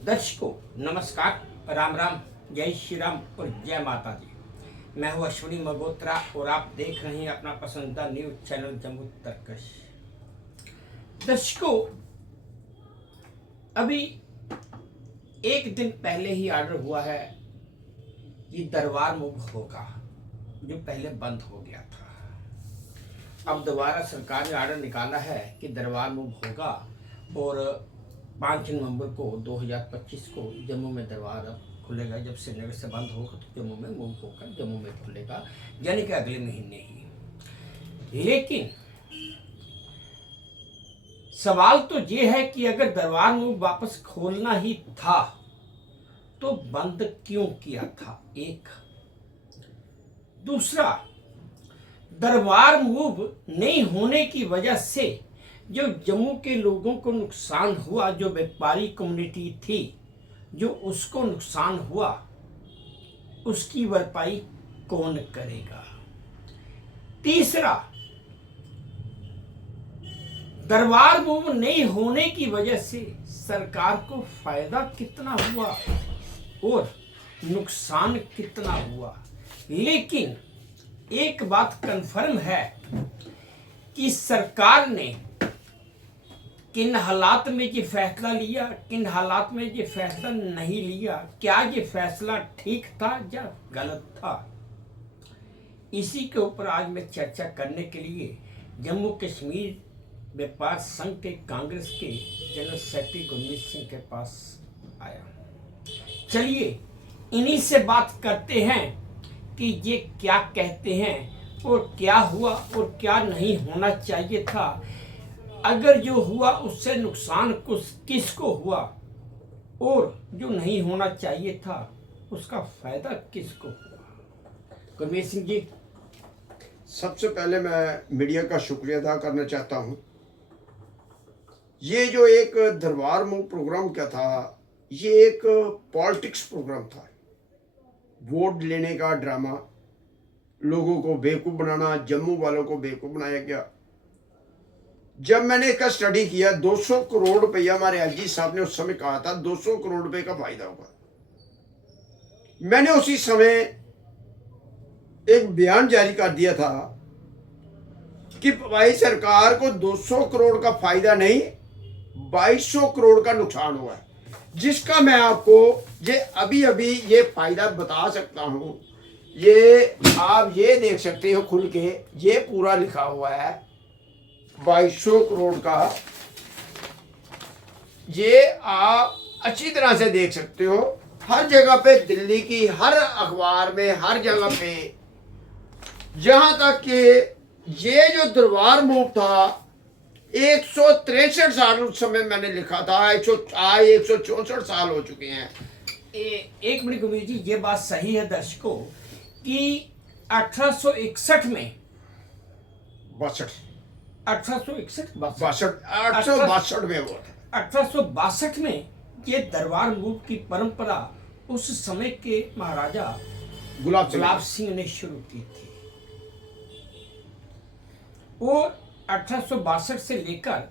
दर्शकों नमस्कार, राम राम, जय श्री राम और जय माता दी। मैं हूं अश्विनी मगोत्रा और आप देख रहे हैं अपना पसंदीदा न्यूज चैनल जम्मू तर्कश। दर्शकों, अभी एक दिन पहले ही ऑर्डर हुआ है कि दरबार मूव होगा, जो पहले बंद हो गया था। अब दोबारा सरकार ने ऑर्डर निकाला है कि दरबार मूव होगा और 5 नवंबर को 2025 को जम्मू में दरबार अब खुलेगा। जब श्रीनगर से बंद होगा तो जम्मू में मूव होकर जम्मू में खुलेगा, यानी कि अगले महीने ही। लेकिन सवाल तो ये है कि अगर दरबार मूव वापस खोलना ही था तो बंद क्यों किया था, एक। दूसरा, दरबार मूव नहीं होने की वजह से जो जम्मू के लोगों को नुकसान हुआ, जो व्यापारी कम्युनिटी थी जो उसको नुकसान हुआ, उसकी भरपाई कौन करेगा। तीसरा, दरबार मूव नहीं होने की वजह से सरकार को फायदा कितना हुआ और नुकसान कितना हुआ। लेकिन एक बात कन्फर्म है कि सरकार ने किन हालात में ये फैसला लिया, किन हालात में ये फैसला नहीं लिया, क्या ये फैसला ठीक था या गलत था, इसी के ऊपर आज मैं चर्चा करने के लिए जम्मू कश्मीर व्यापार संघ के कांग्रेस के जनरल सेक्रेटरी गुरमीत सिंह के पास आया। चलिए इन्हीं से बात करते हैं कि ये क्या कहते हैं और क्या हुआ और क्या नहीं होना चाहिए था। अगर जो हुआ उससे नुकसान किसको हुआ और जो नहीं होना चाहिए था उसका फायदा किसको हुआ। गुरमीत सिंह जी, सबसे पहले मैं मीडिया का शुक्रिया अदा करना चाहता हूं। ये जो एक दरबार मूव प्रोग्राम क्या था, ये एक पॉलिटिक्स प्रोग्राम था। वोट लेने का ड्रामा, लोगों को बेवकूफ़ बनाना, जम्मू वालों को बेवकूफ़ बनाया गया। जब मैंने इसका स्टडी किया, 200 करोड़ रुपया हमारे एलजी साहब ने उस समय कहा था 200 करोड़ रुपए का फायदा होगा। मैंने उसी समय एक बयान जारी कर दिया था कि भाई सरकार को 200 करोड़ का फायदा नहीं 2200 करोड़ का नुकसान हुआ है, जिसका मैं आपको ये अभी अभी ये फायदा बता सकता हूं। ये आप ये देख सकते हो खुल के, ये पूरा लिखा हुआ है 2200 करोड़ का। ये आप अच्छी तरह से देख सकते हो, हर जगह पे, दिल्ली की हर अखबार में, हर जगह पे। जहां तक कि ये जो दरबार मूव था 163 साल उस समय मैंने लिखा था, 164 साल हो चुके हैं। एक मिनट गुरमीत जी, ये बात सही है दर्शकों कि 1861 में 1861 862 में हुआ था। 1862 में ये दरबार मूव की परंपरा उस समय के महाराजा गुलाब सिंह ने शुरू की थी और 1862 से लेकर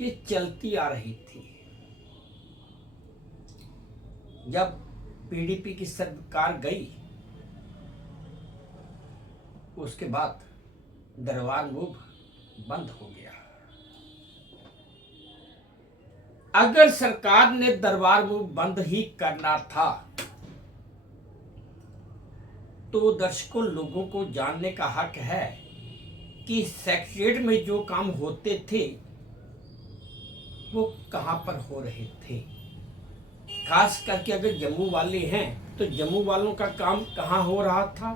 ये चलती आ रही थी। जब पीडीपी की सरकार गई उसके बाद दरबार मूव बंद हो गया। अगर सरकार ने दरबार मूव बंद ही करना था तो दर्शकों, लोगों को जानने का हक है कि सेक्रेटरीट में जो काम होते थे वो कहां पर हो रहे थे। खास करके अगर जम्मू वाले हैं तो जम्मू वालों का काम कहां हो रहा था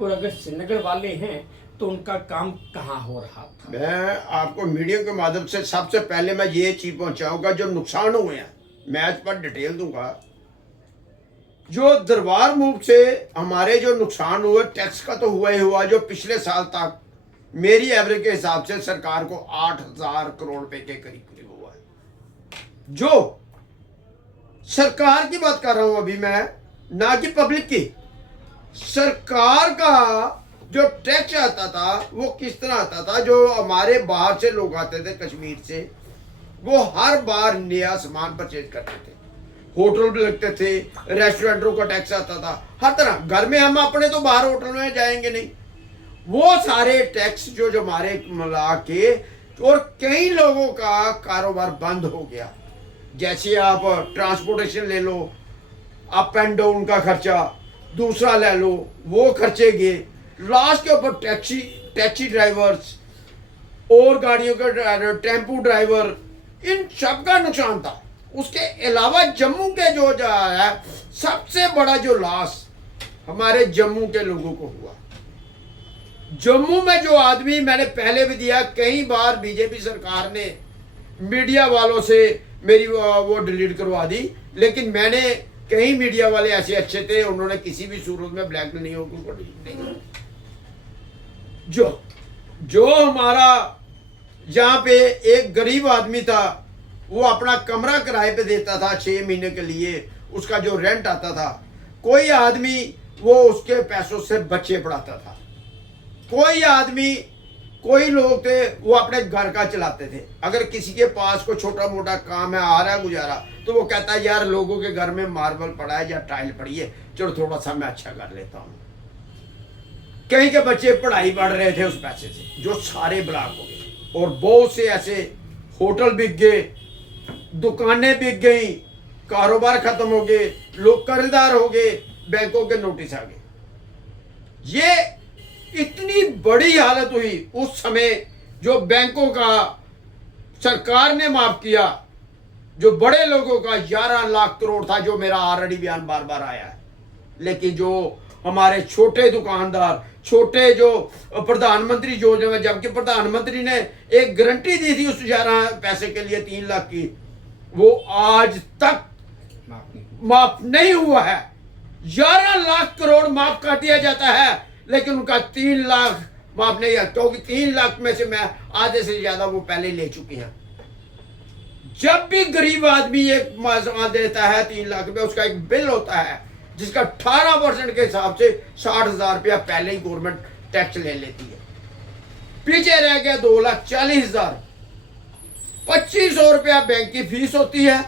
और अगर श्रीनगर वाले हैं तो उनका काम कहां हो रहा था। मैं आपको मीडिया के माध्यम से सबसे पहले मैं ये चीज पहुंचाऊंगा, जो नुकसान हुए हैं मैं इस पर डिटेल दूंगा। जो दरबार मूव से हमारे जो नुकसान हुए, टैक्स का तो हुआ ही हुआ, जो पिछले साल तक मेरी एवरेज के हिसाब से सरकार को 8000 करोड़ रुपए के करीब हुआ है। जो सरकार की बात कर रहा हूं अभी मैं, ना कि पब्लिक की। सरकार का जो टैक्स आता था वो किस तरह आता था, जो हमारे बाहर से लोग आते थे कश्मीर से, वो हर बार नया सामान परचेज करते थे। होटल भी लगते थे, रेस्टोरेंटों का टैक्स आता था, हर तरह। घर में हम अपने तो बाहर होटल में जाएंगे नहीं, वो सारे टैक्स जो हमारे मिला के, और कई लोगों का कारोबार बंद हो गया। जैसे आप ट्रांसपोर्टेशन ले लो, अप एंड डाउन का खर्चा, दूसरा ले लो, वो खर्चे गए। लास्ट के ऊपर टैक्सी ड्राइवर्स और गाड़ियों के टेम्पू ड्राइवर, इन सब का नुकसान था। उसके अलावा जम्मू के जो है सबसे बड़ा जो लॉस हमारे जम्मू के लोगों को हुआ। जम्मू में जो आदमी, मैंने पहले भी दिया, कई बार बीजेपी सरकार ने मीडिया वालों से मेरी वो डिलीट करवा दी, लेकिन मैंने कई मीडिया वाले ऐसे अच्छे थे, उन्होंने किसी भी सूरत में ब्लैकमेल नहीं होगी उनको डिलीट नहीं। जो हमारा जहाँ पे एक गरीब आदमी था, वो अपना कमरा किराए पे देता था 6 महीने के लिए, उसका जो रेंट आता था, कोई आदमी वो उसके पैसों से बच्चे पढ़ाता था, कोई आदमी, कोई लोग थे वो अपने घर का चलाते थे। अगर किसी के पास कोई छोटा मोटा काम है, आ रहा है गुजारा, तो वो कहता है यार लोगों के घर में मार्बल पड़ा है या टाइल पड़ी है, चलो थोड़ा सा मैं अच्छा कर लेता हूँ। कहीं के बच्चे पढ़ाई पढ़ रहे थे उस पैसे से, जो सारे ब्लॉक हो गए। और बहुत से ऐसे होटल बिक गए, दुकानें बिक गई, कारोबार खत्म हो गए, लोग कर्जदार हो गए, बैंकों के नोटिस आ गए। ये इतनी बड़ी हालत हुई उस समय। जो बैंकों का सरकार ने माफ किया, जो बड़े लोगों का 11 लाख करोड़ था, जो मेरा ऑलरेडी बयान बार बार आया है, लेकिन जो हमारे छोटे दुकानदार, छोटे जो प्रधानमंत्री योजना में, जबकि प्रधानमंत्री ने एक गारंटी दी थी उस 11 पैसे के लिए 3 लाख की, वो आज तक माफ नहीं हुआ है। 11 लाख करोड़ माफ कर दिया जाता है, लेकिन उनका 3 लाख माफ नहीं है, क्योंकि 3 लाख में से मैं आधे से ज्यादा वो पहले ले चुके हैं। जब भी गरीब आदमी एक सामान देता है 3 लाख रुपया, उसका एक बिल होता है जिसका 18% के हिसाब से 60,000 रुपया पहले ही गवर्नमेंट टैक्स ले लेती है। पीछे रह गया 2,40,000, 2,500 रुपया बैंक की फीस होती है।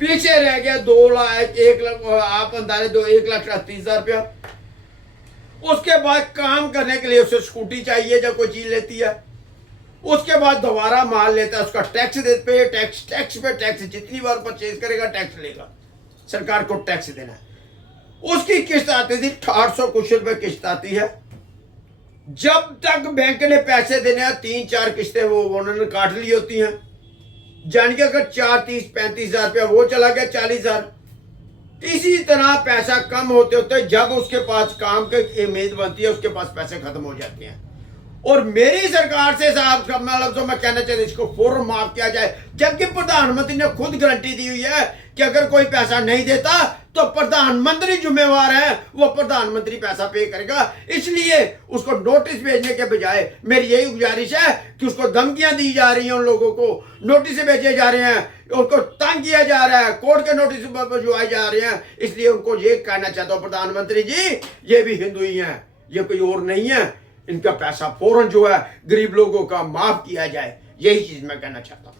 पीछे रह गया 2 लाख, 1 लाख, आप अंदाजे दो 1,38,000 रुपया। उसके बाद काम करने के लिए उसे स्कूटी चाहिए जब कोई चीज लेती है। उसके बाद दोबारा माल लेता है, उसका टैक्स देते, टैक्स पे टैक्स, जितनी बार परचेज करेगा टैक्स लेगा, सरकार को टैक्स देना है। उसकी किस्त आती थी 800 कुछ रुपए किस्त आती है। जब तक बैंक ने पैसे देने हैं 3-4 किस्तें वो उन्होंने काट ली होती हैं, जान के अगर 4, 30, 35,000 रुपया वो चला गया 40,000। इसी तरह पैसा कम होते होते जब उसके पास काम की उम्मीद बनती है, उसके पास पैसे खत्म हो जाते हैं। और मेरी सरकार से साहब मतलब मैं कहना चाहता हूं इसको फौरन माफ किया जाए, जबकि प्रधानमंत्री ने खुद गारंटी दी हुई है कि अगर कोई पैसा नहीं देता तो प्रधानमंत्री जिम्मेवार है, वो प्रधानमंत्री पैसा पे करेगा। इसलिए उसको नोटिस भेजने के बजाय मेरी यही गुजारिश है कि उसको धमकियां दी जा रही हैं, उन लोगों को नोटिस भेजे जा रहे हैं, उनको तंग किया जा रहा है, कोर्ट के नोटिस भिजवाए जा रहे हैं। इसलिए उनको ये कहना चाहता हूं प्रधानमंत्री जी, ये भी हिंदू ही हैं, ये कोई और नहीं है, इनका पैसा फौरन जो है गरीब लोगों का माफ किया जाए, यही चीज मैं कहना चाहता हूँ।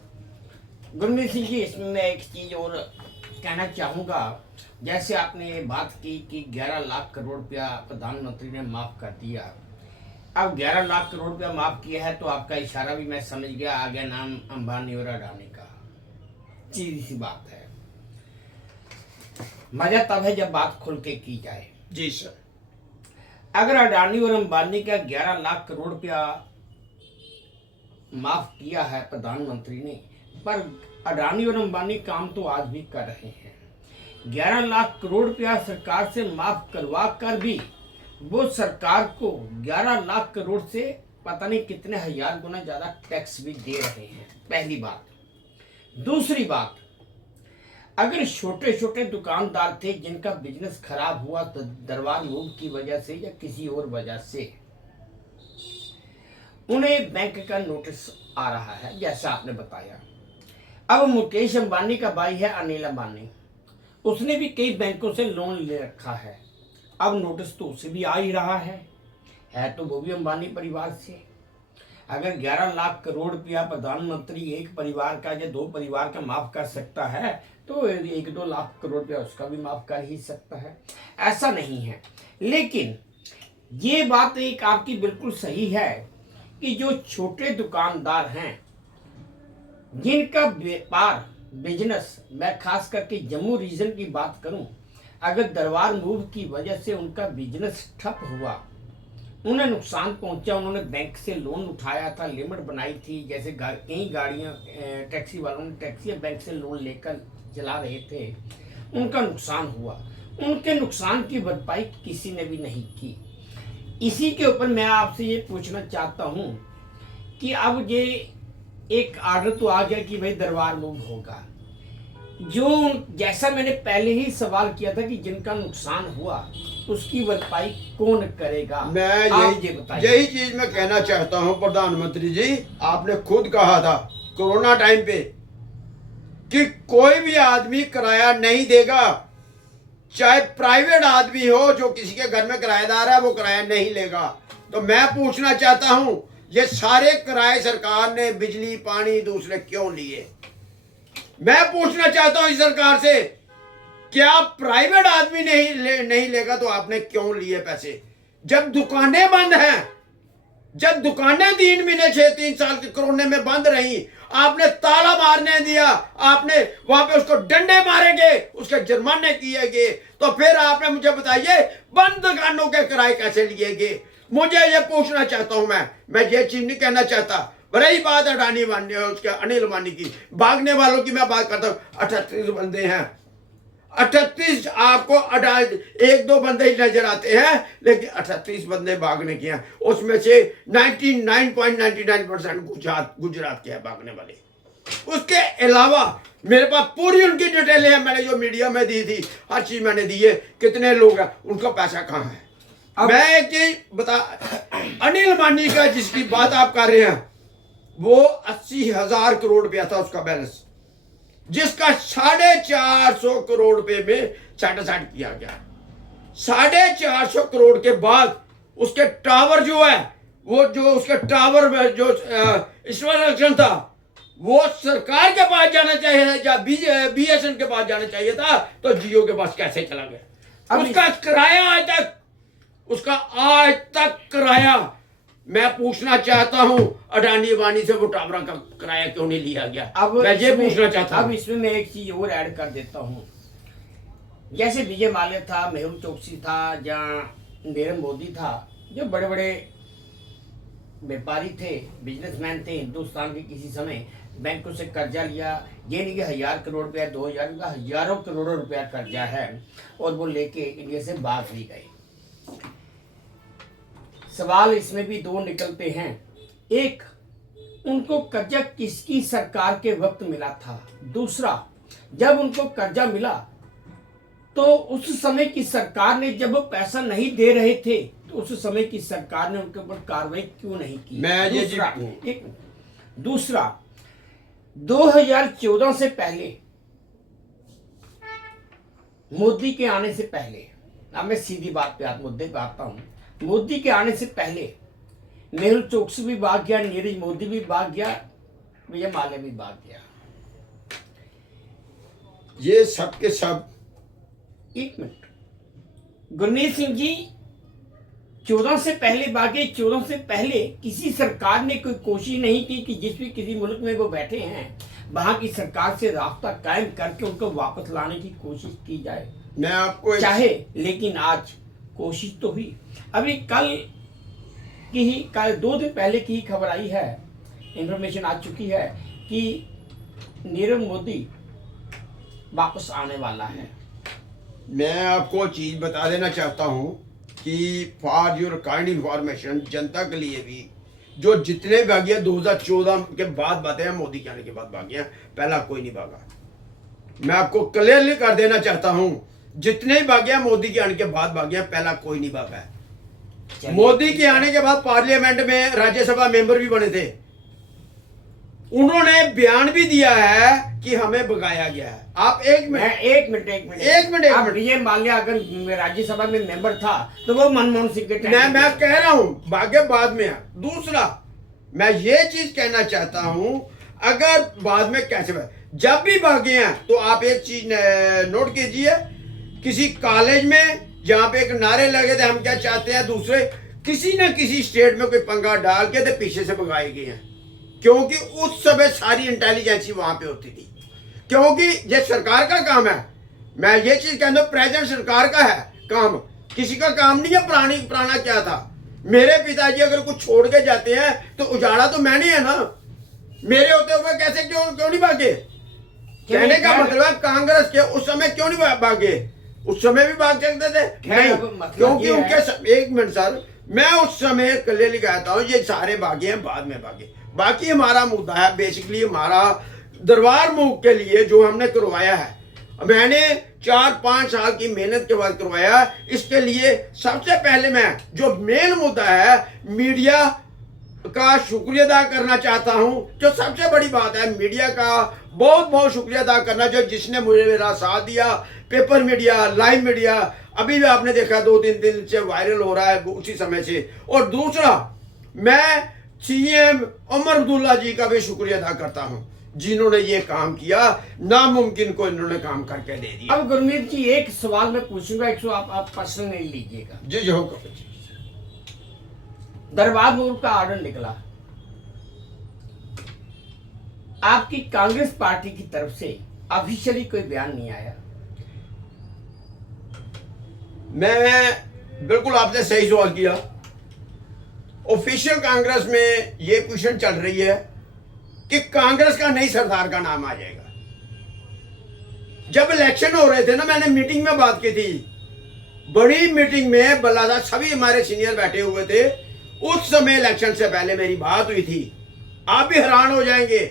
गुरमीत सिंह जी, इसमें मैं एक चीज और कहना चाहूँगा। जैसे आपने बात की कि 11 लाख करोड़ रुपया प्रधानमंत्री ने माफ कर दिया। अब 11 लाख करोड़ रुपया माफ किया है तो आपका इशारा भी मैं समझ गया, आ गया नाम अंबानी और अडानी का। सीधी सी बात है, मजा तब है जब बात खुल के की जाए। जी सर। अगर अडानी और अंबानी का 11 लाख करोड़ रुपया माफ किया है प्रधानमंत्री ने, पर अडानी और अंबानी काम तो आज भी कर रहे हैं। 11 लाख करोड़ रुपया सरकार से माफ करवा कर भी वो सरकार को 11 लाख करोड़ से पता नहीं कितने हजार गुना ज्यादा टैक्स भी दे रहे हैं, पहली बात। दूसरी बात, अगर छोटे छोटे दुकानदार थे जिनका बिजनेस खराब हुआ तो दरबार मूव की वजह से या किसी और वजह से, उन्हें बैंक का नोटिस आ रहा है जैसा आपने बताया। अब मुकेश अंबानी का भाई है अनिल अंबानी, उसने भी कई बैंकों से लोन ले रखा है। अब नोटिस तो उसे भी आ ही रहा है तो वो भी अंबानी परिवार से। अगर 11 लाख करोड़ रुपया प्रधानमंत्री एक परिवार का या 2 परिवार का माफ कर सकता है तो 1-2 लाख करोड़ रुपया उसका भी माफ कर ही सकता है, ऐसा नहीं है। लेकिन ये बात एक आपकी बिल्कुल सही है कि जो छोटे दुकानदार हैं, जिनका व्यापार बिजनेस, मैं खास करके जम्मू रीजन की बात करूं, अगर दरबार मूव की वजह से उनका बिजनेस ठप हुआ, उन्हें नुकसान पहुंचा, उन्होंने बैंक से लोन उठाया था, लिमिट बनाई थी, जैसे कई गाड़ियां टैक्सी वालों ने टैक्सी या बैंक से लोन लेकर चला रहे थे, उनका नुकसान हुआ। उनके नुकसान की भरपाई किसी ने भी नहीं की। इसी के ऊपर मैं आपसे ये पूछना चाहता हूँ कि अब ये एक आर्डर तो आ गया कि भाई दरबार मूव होगा, जो जैसा मैंने पहले ही सवाल किया था कि जिनका नुकसान हुआ उसकी भरपाई कौन करेगा? मैं यही चीज मैं कहना चाहता हूं प्रधानमंत्री जी, आपने खुद कहा था कोरोना टाइम पे कि कोई भी आदमी किराया नहीं देगा, चाहे प्राइवेट आदमी हो जो किसी के घर में किराएदार है वो किराया नहीं लेगा। तो मैं पूछना चाहता हूं ये सारे किराए सरकार ने बिजली पानी दूसरे क्यों लिए? मैं पूछना चाहता हूं इस सरकार से, क्या प्राइवेट आदमी नहीं लेगा तो आपने क्यों लिए पैसे? जब दुकानें बंद हैं, जब दुकानें 3 महीने 3 साल के कोरोना में बंद रही, आपने ताला मारने दिया, आपने वहां पे उसको डंडे मारेंगे, उसके जुर्माने किए गए, तो फिर आपने मुझे बताइए बंद दुकानों के किराए कैसे लिए गए? मुझे ये पूछना चाहता हूं मैं ये चीज नहीं कहना चाहता। रही बात अडानी वानी उसके अनिल अंबानी की, भागने वालों की मैं बात करता हूं। 38 बंदे हैं, 38 आपको 1-2 बंदे ही नजर आते हैं, लेकिन 38 बंदे भागने के हैं, उसमें से 99.99% गुजरात के हैं भागने वाले। उसके अलावा मेरे पास पूरी उनकी डिटेल है, मैंने जो मीडिया में दी थी हर चीज मैंने दी है, कितने लोग हैं, उनका पैसा कहाँ है। मैं एक चीज बता, अनिल अंबानी का जिसकी बात आप कर रहे हैं वो 80,000 करोड़ रुपया था उसका बैलेंस, जिसका 450 करोड़ रुपए में छाटाछाट किया गया। 450 करोड़ के बाद उसके टावर जो है, वो जो उसके टावर में जो इंफ्रास्ट्रक्चर था वो सरकार के पास जाना चाहिए था या BSN के पास जाना चाहिए था, तो जियो के पास कैसे चला गया? उसका किराया आज तक किराया मैं पूछना चाहता हूं अडानी अंबानी से वो टावरा का किराया क्यों नहीं लिया गया? अब मैं ये पूछना चाहता हूं। अब इसमें मैं एक चीज और ऐड कर देता हूं, जैसे विजय माल्या था, मेहुल चोकसी था, या नीरव मोदी था, जो बड़े बड़े व्यापारी थे, बिजनेसमैन थे हिंदुस्तान के, किसी समय बैंकों से कर्जा लिया। ये नहीं कि 1000 करोड़ रुपया 2000 का, हजारों करोड़ों रुपया कर्जा है और वो लेके इंडिया से भाग भी गए। सवाल इसमें भी 2 निकलते हैं। एक, उनको कर्जा किसकी सरकार के वक्त मिला था? दूसरा, जब उनको कर्जा मिला तो उस समय की सरकार ने, जब वो पैसा नहीं दे रहे थे, तो उस समय की सरकार ने उनके ऊपर कार्रवाई क्यों नहीं की? दूसरा, 2014 से पहले, मोदी के आने से पहले, अब मैं सीधी बात पे मुद्दे पे आता हूं, मोदी के आने से पहले मेहुल चोकसी भी भाग गया, नीरज मोदी भी भाग गया, विजय माल्या भी भाग गया। ये सब के सब, एक मिनट, गुरमीत सिंह जी 14 से पहले भागे। 14 से पहले किसी सरकार ने कोई कोशिश नहीं की कि जिस भी किसी मुल्क में वो बैठे हैं वहां की सरकार से रास्ता कायम करके उनको वापस लाने की कोशिश की जाए। मैं आपको चाहे, लेकिन आज कोशिश तो हुई। अभी कल 2 दिन पहले की ही खबर आई है, इंफॉर्मेशन आ चुकी है कि नीरव मोदी वापस आने वाला है। मैं आपको चीज बता देना चाहता हूं कि फॉर योर काइंड इंफॉर्मेशन, जनता के लिए भी, जो जितने भागिया 2014 के बाद बातें हैं, मोदी के आने के बाद भागिया, पहला कोई नहीं भागा। मैं आपको क्लियरली कर देना चाहता हूं, जितने भागिया मोदी के आने के बाद भागिया, पहला कोई नहीं भागा है। मोदी के आने के बाद पार्लियामेंट में राज्यसभा मेंबर भी बने थे, उन्होंने बयान भी दिया है कि हमें भगाया गया है। आप एक मिनट विजय माल्या अगर राज्यसभा में मेंबर था तो वो मनमोहन सिंह के टाइम मैं कह रहा हूं भाग्य बाद में है। दूसरा, मैं ये चीज कहना चाहता हूं, अगर बाद में कैसे, जब भी भागे हैं तो आप एक चीज नोट कीजिए, किसी कॉलेज में जहां पे एक नारे लगे थे हम क्या चाहते हैं, दूसरे किसी न किसी स्टेट में कोई पंगा डाल के तो पीछे से भगाए गए हैं, क्योंकि उस समय सारी इंटेलिजेंसी वहां पे होती थी। क्योंकि ये सरकार का काम है, मैं ये चीज कहता हूं प्रेजेंट सरकार का है काम, किसी का काम नहीं है। पुराना क्या था, मेरे पिताजी अगर कुछ छोड़ के जाते हैं तो उजाड़ा तो मैंने है ना, मेरे होते हुए कैसे क्यों नहीं भागे? कहने का मतलब है कांग्रेस के उस समय क्यों नहीं भागे? उस समय भी भाग सकते थे नहीं, क्योंकि उनके एक मिनट सर, मैं उस समय क्लियरली कहता हूँ ये सारे भागे हैं, बाद में भागे। बाकी हमारा मुद्दा है बेसिकली हमारा दरबार मूव के लिए जो हमने करवाया है, मैंने 4-5 साल की मेहनत के बाद करवाया। इसके लिए सबसे पहले मैं जो मेन मुद्दा है मीडिया का शुक्रिया अदा करना चाहता हूं। जो सबसे बड़ी बात है मीडिया का बहुत बहुत शुक्रिया अदा करना, जो जिसने मुझे मेरा साथ दिया। पेपर मीडिया, लाइव मीडिया, अभी भी आपने देखा 2-3 दिन से वायरल हो रहा है उसी समय से। और दूसरा मैं सीएम उमर अब्दुल्ला जी का भी शुक्रिया अदा करता हूं, जिन्होंने ये काम किया, नामुमकिन को इन्होंने काम करके दे दिया। अब गुरमीत जी एक सवाल मैं पूछूंगा, एक आप पर्सनल नहीं लीजिएगा जी जो दरबार मूव का ऑर्डर निकला, आपकी कांग्रेस पार्टी की तरफ से ऑफिशियली कोई बयान नहीं आया। मैं बिल्कुल आपने सही सवाल किया। ऑफिशियल कांग्रेस में ये क्वेश्चन चल रही है कि कांग्रेस का नई सरदार का नाम आ जाएगा। जब इलेक्शन हो रहे थे ना, मैंने मीटिंग में बात की थी, बड़ी मीटिंग में बल्ला सभी हमारे सीनियर बैठे हुए थे। उस समय इलेक्शन से पहले मेरी बात हुई थी, आप भी हैरान हो जाएंगे।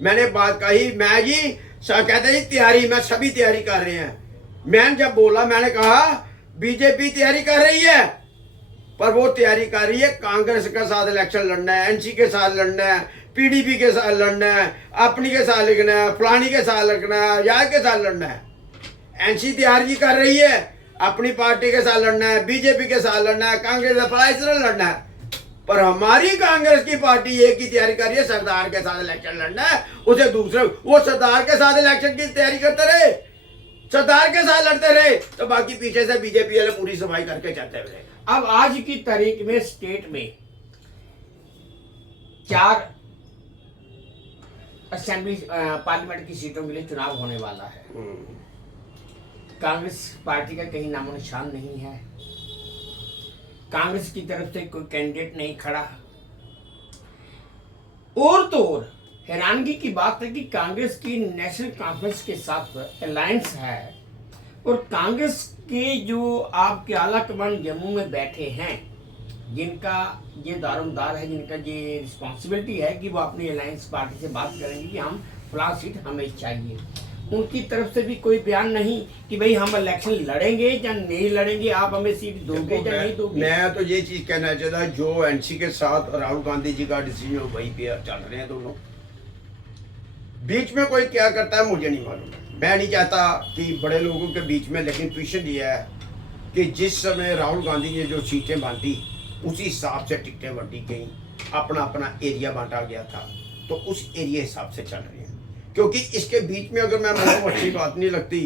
मैंने बात कही, मैं जी कहते जी तैयारी, मैं सभी तैयारी कर रहे हैं। मैंने जब बोला, मैंने कहा बीजेपी तैयारी कर रही है, पर वो तैयारी कर रही है कांग्रेस के साथ इलेक्शन लड़ना है, एनसी के साथ लड़ना है, पीडीपी के साथ लड़ना है, अपनी के साथ लड़ना है, फलानी के साथ लड़ना है, यार के साथ लड़ना है। एनसी तैयारी कर रही है अपनी पार्टी के साथ लड़ना है, बीजेपी के साथ लड़ना है, कांग्रेस के साथ इस तरह लड़ना है। पर हमारी कांग्रेस की पार्टी एक ही तैयारी कर रही है, सरदार के साथ इलेक्शन लड़ना है। उसे दूसरे वो सरदार के साथ इलेक्शन की तैयारी करते रहे, सरदार के साथ लड़ते रहे, तो बाकी पीछे से बीजेपी वाले पूरी सफाई करके चलते रहे। अब आज की तारीख में स्टेट में 4 असेंबली पार्लियामेंट की सीटों के लिए चुनाव होने वाला है। कांग्रेस पार्टी का कहीं नामो निशान नहीं है, कांग्रेस की तरफ से कोई कैंडिडेट नहीं खड़ा। और तो और हैरानगी की बात है कि कांग्रेस की नेशनल कॉन्फ्रेंस के साथ अलायंस है, और कांग्रेस के जो आपके आला कमान जम्मू में बैठे हैं, जिनका ये दारोमदार है, जिनका ये रिस्पॉन्सिबिलिटी है कि वो अपनी अलायंस पार्टी से बात करेंगे कि हम फलां सीट हमें चाहिए, उनकी तरफ से भी कोई बयान नहीं कि भाई हम इलेक्शन लड़ेंगे या नहीं लड़ेंगे, आप हमें सीट दोगे या नहीं दोगे। मैं तो ये चीज कहना चाहता, जो एनसी के साथ राहुल गांधी जी का डिसीजन वही पे चल रहे हैं दोनों। बीच में कोई क्या करता है मुझे नहीं मालूम, मैं नहीं चाहता कि बड़े लोगों के बीच में। लेकिन क्वेश्चन ये है कि जिस समय राहुल गांधी ने जो सीटें बांटी उसी हिसाब से टिकटें बांटी गई, अपना अपना एरिया बांटा गया था, तो उस एरिया हिसाब से चल रहे हैं। क्योंकि इसके बीच में अगर मैं मुझे अच्छी बात नहीं लगती,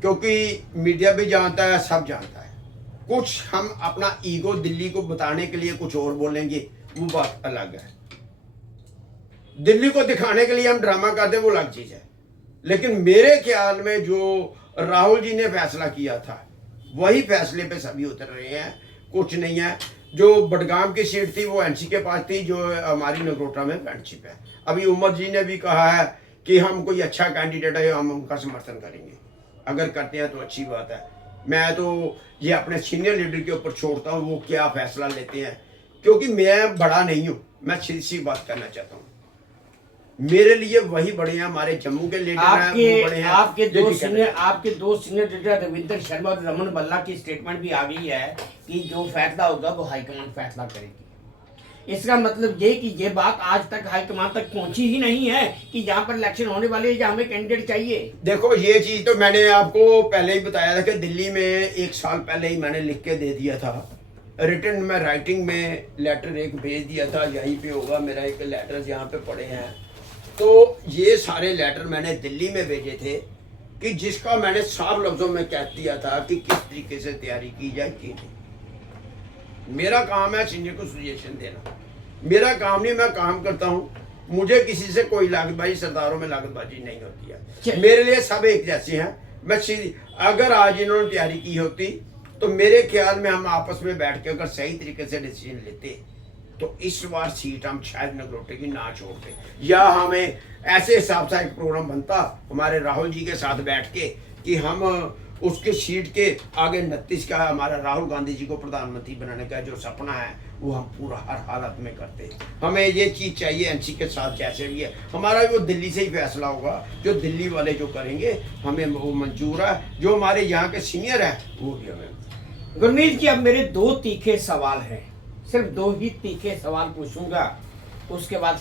क्योंकि मीडिया भी जानता है, सब जानता है, कुछ हम अपना ईगो दिल्ली को बताने के लिए कुछ और बोलेंगे, वो बात अलग है। दिल्ली को दिखाने के लिए हम ड्रामा करते, वो अलग चीज है। लेकिन मेरे ख्याल में जो राहुल जी ने फैसला किया था वही फैसले पे सभी उतर रहे हैं, कुछ नहीं है। जो बडगाम की सीट थी वो एनसी के पास थी, जो हमारी नगरोटा में फ्रेंडशिप है। अभी उमर जी ने भी कहा है कि हम कोई अच्छा कैंडिडेट है हम उनका समर्थन करेंगे, अगर करते हैं तो अच्छी बात है। मैं तो ये अपने सीनियर लीडर के ऊपर छोड़ता हूँ वो क्या फैसला लेते हैं, क्योंकि मैं बड़ा नहीं हूँ। मैं सीधी बात करना चाहता हूँ, मेरे लिए वही बड़े हैं, हमारे जम्मू के लीडर हैं वो बड़े हैं। आपके दो सीनियर लीडर रविंदर शर्मा और रमन बल्ला की स्टेटमेंट भी आ गई है कि जो फैसला होगा वो हाईकमान फैसला करेगी। इसका मतलब ये कि ये बात आज तक हाईकमान तक पहुंची ही नहीं है कि जहाँ पर इलेक्शन होने वाले है, हमें कैंडिडेट चाहिए। देखो ये चीज तो मैंने आपको पहले ही बताया था कि दिल्ली में 1 साल पहले ही मैंने लिख के दे दिया था, रिटर्न में राइटिंग में लेटर एक भेज दिया था, यहीं पे होगा मेरा एक लेटर, यहाँ पे पड़े हैं। तो ये सारे लेटर मैंने दिल्ली में भेजे थे कि जिसका मैंने साफ लफ्जों में कह दिया था कि किस तरीके से तैयारी की जाए की नहीं। मेरा काम है सीनियर को सजेशन देना, मेरा काम नहीं, मैं काम करता हूँ। मुझे किसी से कोई लागतबाजी, सरदारों में लागतबाजी नहीं होती है। मेरे लिए सब एक जैसे हैं। मैं सीधी, अगर आज इन्होंने तैयारी की होती तो मेरे ख्याल में हम आपस में बैठ के अगर सही तरीके से डिसीजन लेते तो इस बार सीट हम शायद नगरोटे की ना छोड़ते, या हमें ऐसे हिसाब से एक प्रोग्राम बनता हमारे राहुल जी के साथ बैठ के कि हम उसके सीट के आगे 29 का हमारा राहुल गांधी जी को प्रधानमंत्री बनाने का जो सपना है वो हम पूरा हर हालत में करते। हमें ये चीज़ चाहिए एनसी के साथ जैसे भी है, हमारा वो दिल्ली से ही फैसला होगा, जो दिल्ली वाले जो करेंगे हमें वो मंजूर है, जो हमारे यहाँ के सीनियर हैं वो भी हमें। गुरमीत जी, अब मेरे 2 तीखे सवाल हैं, सिर्फ 2 ही तीखे सवाल पूछूंगा, उसके बाद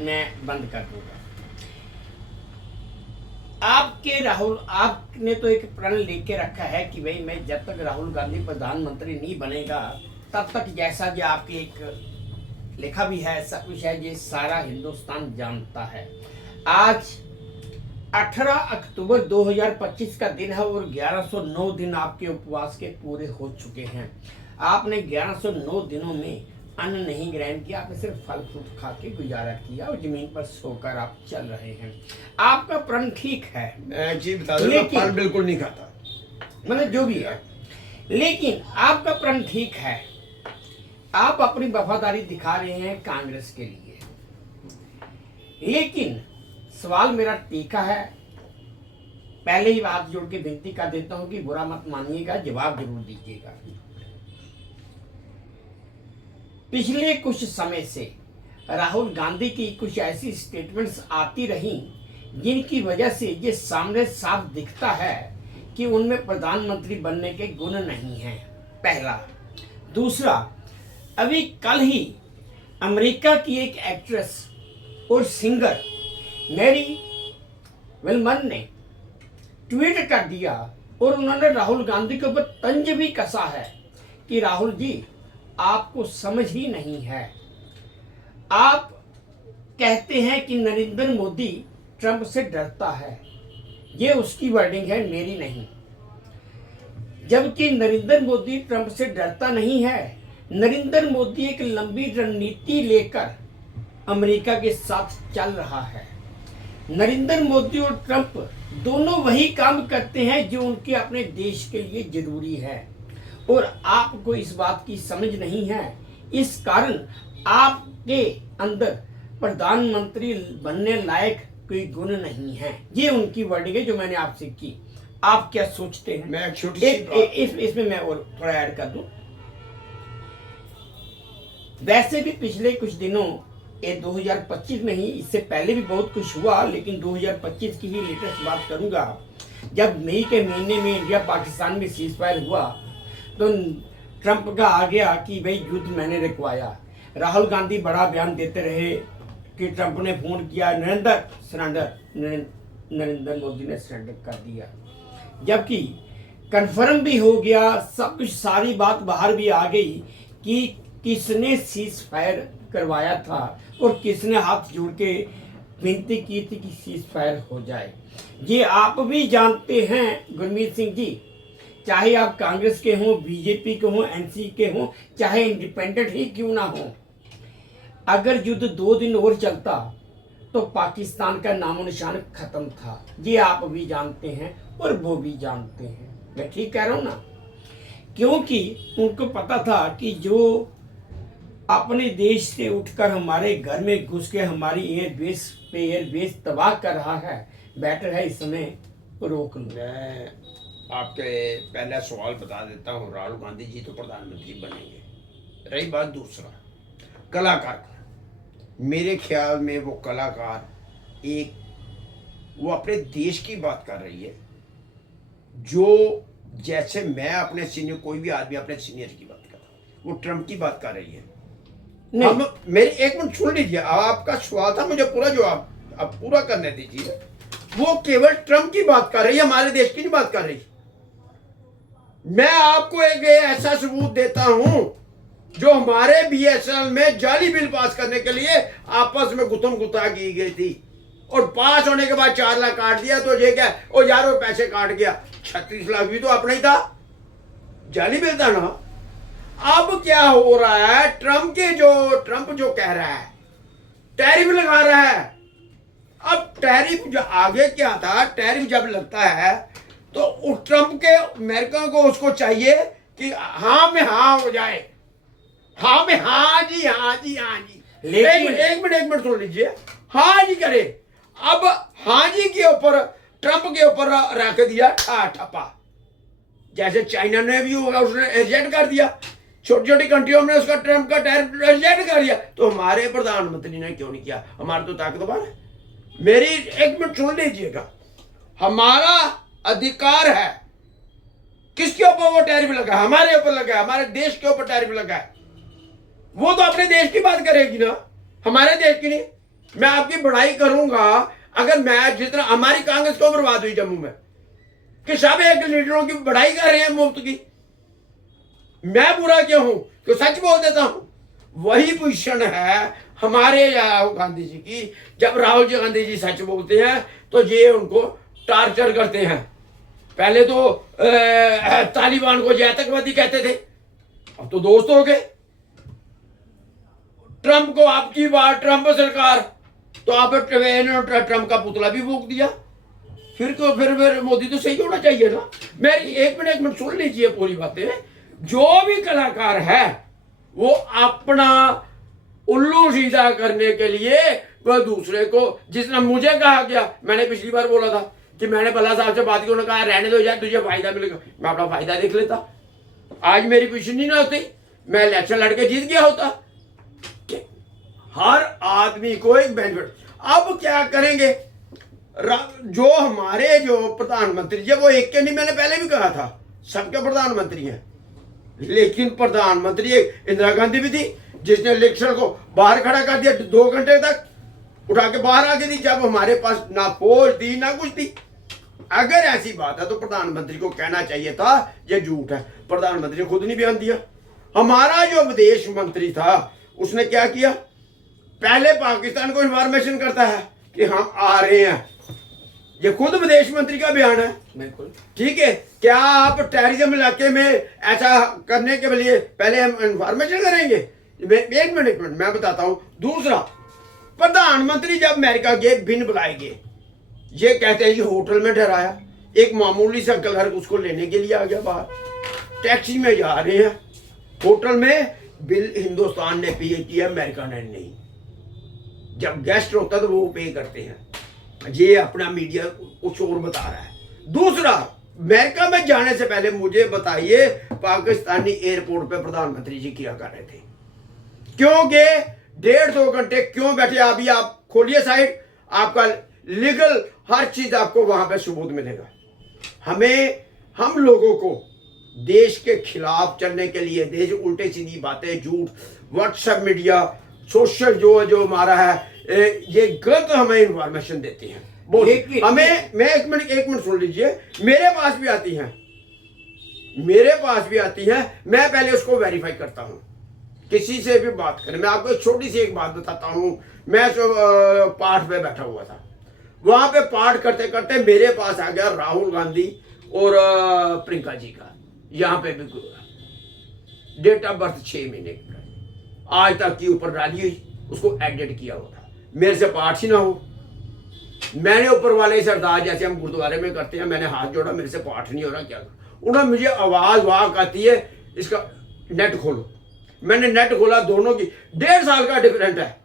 मैं बंद कर दूंगा। आपने तो एक प्रण लेके रखा है कि भाई मैं जब तक राहुल गांधी प्रधानमंत्री नहीं बनेगा तब तक, जैसा कि आपकी एक लिखा भी है, सब कुछ है, ये सारा हिंदुस्तान जानता है। आज 18 अक्टूबर 2025 का दिन है और 1109 दिन आपके उपवास के पूरे हो चुके हैं। आपने 1109 दिनों में अन्न नहीं ग्रहण किया, आपने सिर्फ फल फ्रूट खा के गुजारा किया और जमीन पर सोकर आप चल रहे हैं। आपका प्रण ठीक है, जी बता दो, मैं फल बिल्कुल नहीं खाता, मतलब जो भी है, लेकिन आपका प्रण ठीक है। आप अपनी वफादारी दिखा रहे हैं कांग्रेस के लिए, लेकिन सवाल मेरा तीखा है। पहले ही हाथ जोड़ के विनती कर देता हूं कि बुरा मत मानिएगा, जवाब जरूर दीजिएगा। पिछले कुछ समय से राहुल गांधी की कुछ ऐसी स्टेटमेंट्स आती रही जिनकी वजह से ये सामने साफ दिखता है कि उनमें प्रधानमंत्री बनने के गुण नहीं हैं, पहला। दूसरा, अभी कल ही अमेरिका की एक एक्ट्रेस और सिंगर मैरी विलमन ने ट्वीट कर दिया और उन्होंने राहुल गांधी के ऊपर तंज भी कसा है कि राहुल जी, आपको समझ ही नहीं है। आप कहते हैं कि नरेंद्र मोदी ट्रंप से डरता है, ये उसकी वर्डिंग है, मेरी नहीं। जबकि नरेंद्र मोदी ट्रंप से डरता नहीं है। नरेंद्र मोदी एक लंबी रणनीति लेकर अमेरिका के साथ चल रहा है। नरेंद्र मोदी और ट्रंप दोनों वही काम करते हैं जो उनके अपने देश के लिए जरूरी है, और आपको इस बात की समझ नहीं है। इस कारण आपके अंदर प्रधानमंत्री बनने लायक कोई गुण नहीं है, ये उनकी वर्डिंग है जो मैंने आपसे की। आप क्या सोचते हैं? मैं छोटी सी इसमें मैं और थोड़ा ऐड कर दूं। वैसे भी पिछले कुछ दिनों, ये 2025 में ही, इससे पहले भी बहुत कुछ हुआ, लेकिन 2025 की ही लेटेस्ट बात करूंगा। जब मई के महीने में इंडिया पाकिस्तान में सीज फायर हुआ तो ट्रंप का आ गया कि भाई युद्ध मैंने रुकवाया। राहुल गांधी बड़ा बयान देते रहे कि ट्रंप ने फोन किया, नरेंद्र मोदी ने सरेंडर कर दिया। जबकि कंफर्म भी हो गया, सब कुछ, सारी बात बाहर भी आ गई कि किसने सीज फायर करवाया था और किसने हाथ जोड़ के विनती की थी कि सीज फायर हो जाए। ये आप भी जानते हैं गुरमीत सिंह जी, चाहे आप कांग्रेस के हों, बीजेपी के हों, एनसी के हों, चाहे इंडिपेंडेंट ही क्यों ना हो, अगर युद्ध 2 दिन और चलता तो पाकिस्तान का नामो निशान खत्म था। ये आप भी जानते हैं और वो भी जानते हैं। मैं ठीक कह रहा हूं ना? क्योंकि उनको पता था कि जो अपने देश से उठकर हमारे घर में घुस के हमारी एयरबेस तबाह कर रहा है, बेटर है इस समय रोक लो। मैं आपके पहला सवाल बता देता हूँ, राहुल गांधी जी तो प्रधानमंत्री बनेंगे। रही बात दूसरा, कलाकार का, मेरे ख्याल में वो कलाकार वो अपने देश की बात कर रही है, जो जैसे मैं अपने सीनियर, कोई भी आदमी अपने सीनियर की बात कर रहा है, वो ट्रंप की बात कर रही है। हम मेरे एक मिनट सुन लीजिए, आपका सवाल था, मुझे पूरा जवाब अब पूरा करने दीजिए। वो केवल ट्रंप की बात कर रही है, हमारे देश की नहीं बात कर रही। मैं आपको एक ऐसा सबूत देता हूं जो हमारे बीएसएनएल में जाली बिल पास करने के लिए आपस में गुत्थम गुत्था की गई थी। और पास होने के बाद 4 लाख काट दिया तो ये क्या, ओ यार वो पैसे काट गया, 36 लाख भी तो अपना ही था, जाली बिल था ना। अब क्या हो रहा है, ट्रम्प जो कह रहा है टैरिफ लगा रहा है। अब टैरिफ जो आगे क्या था, टैरिफ जब लगता है तो उस ट्रम्प के अमेरिका को उसको चाहिए कि हाँ में हाँ हो जाए, हाँ में हाँ जी हाँ जी हाँ जी। एक मिनट सुन लीजिए, हाँ जी करे। अब हाँ जी के ऊपर, ट्रम्प के ऊपर रख दिया ठप्पा, जैसे चाइना ने भी होगा उसने रिजेक्ट कर दिया, छोटी छोटी कंट्रियों में उसका ट्रम्प का टैरिफ रिजेक्ट कर दिया, तो हमारे प्रधानमंत्री ने क्यों नहीं किया? हमारे तो ताकतवर है। मेरी एक मिनट सुन लीजिएगा, हमारा अधिकार है। किसके ऊपर वो टैरिफ लगा? हमारे ऊपर लगा है, हमारे देश के ऊपर टैरिफ लगा है। वो तो अपने देश की बात करेगी ना, हमारे देश की नहीं। मैं आपकी बढ़ाई करूंगा अगर मैं जितना, हमारी कांग्रेस को बर्बाद हुई जम्मू में कि सब एक लीडरों की बढ़ाई कर रहे हैं मुफ्त की, मैं बुरा क्यों हूं? तो सच बोल देता हूं। वही पोजीशन है हमारे राहुल गांधी जी की। जब राहुल जी गांधी जी सच बोलते हैं तो ये उनको टार्चर करते हैं। पहले तो तालिबान को आतंकवादी कहते थे, अब तो दोस्त हो गए। ट्रंप को आपकी बात, ट्रंप सरकार, तो आप ट्रंप का पुतला भी फूंक दिया। फिर मोदी तो सही होना चाहिए ना। मेरी एक मिनट सुन लीजिए पूरी बातें। जो भी कलाकार है वो अपना उल्लू सीधा करने के लिए वह दूसरे को, जिसने मुझे कहा गया, मैंने पिछली बार बोला था कि मैंने भल्ला साहब से बात की, उन्होंने कहा रहने दो यार, तुझे फायदा मिलेगा। मैं अपना फायदा देख लेता, आज मेरी पोजीशन नहीं ना होती, मैं इलेक्शन लड़के जीत गया होता। हर आदमी को एक बेनिफिट। अब क्या करेंगे, जो हमारे जो प्रधानमंत्री जी, वो एक के नहीं, मैंने पहले भी कहा था सबके प्रधानमंत्री हैं, लेकिन प्रधानमंत्री एक इंदिरा गांधी भी थी जिसने इलेक्शन को बाहर खड़ा कर दिया, 2 घंटे तक उठा के बाहर आके दी, जब हमारे पास ना फौज थी ना कुछ थी। अगर ऐसी बात है तो प्रधानमंत्री को कहना चाहिए था ये झूठ है। प्रधानमंत्री ने खुद नहीं बयान दिया। हमारा जो विदेश मंत्री था उसने क्या किया, पहले पाकिस्तान को इन्फॉर्मेशन करता है कि हम आ रहे हैं। ये खुद विदेश मंत्री का बयान है। बिल्कुल ठीक है, क्या आप टेररिज्म इलाके में ऐसा करने के लिए पहले हम इन्फॉर्मेशन करेंगे? एक मिनट मैं बताता हूं। दूसरा, प्रधानमंत्री जब अमेरिका गए बिन बुलाए गए, ये कहते हैं कि होटल में ठहराया, एक मामूली सा क्लर्क उसको लेने के लिए आ गया बाहर, टैक्सी में जा रहे हैं, होटल में बिल हिंदुस्तान ने पे किया, अमेरिका ने नहीं। जब गेस्ट होता तो वो पे करते हैं। ये अपना मीडिया कुछ और बता रहा है। दूसरा, अमेरिका में जाने से पहले मुझे बताइए पाकिस्तानी एयरपोर्ट पे प्रधानमंत्री जी क्या कर रहे थे? क्योंकि 1.5-2 घंटे क्यों बैठे? अभी आप खोलिए साइट, आपका लीगल हर चीज आपको वहां पे सबूत मिलेगा। हम लोगों को देश के खिलाफ चलने के लिए, देश उल्टे सीधी बातें, झूठ, व्हाट्सएप मीडिया, सोशल जो हमारा है, ये गलत हमें इंफॉर्मेशन देती हैं। हमें, मैं एक मिनट सुन लीजिए, मेरे पास भी आती हैं, मैं पहले उसको वेरीफाई करता हूं। किसी से भी बात करें, मैं आपको छोटी सी एक बात बताता हूं। मैं पाठ पे बैठा हुआ था, वहां पे पाठ करते करते मेरे पास आ गया राहुल गांधी और प्रियंका जी का, यहाँ पे भी डेट ऑफ बर्थ 6 महीने का, आज तक की ऊपर डाली हुई, उसको एडिट किया हुआ था। मेरे से पाठ ही ना हो, मैंने ऊपर वाले सरदार जैसे हम गुरुद्वारे में करते हैं, मैंने हाथ जोड़ा, मेरे से पाठ नहीं हो रहा, क्या करूं? उन्होंने मुझे आवाज वाक आती है, इसका नेट खोलो। मैंने नेट खोला, दोनों की 1.5 साल का डिफरेंट है।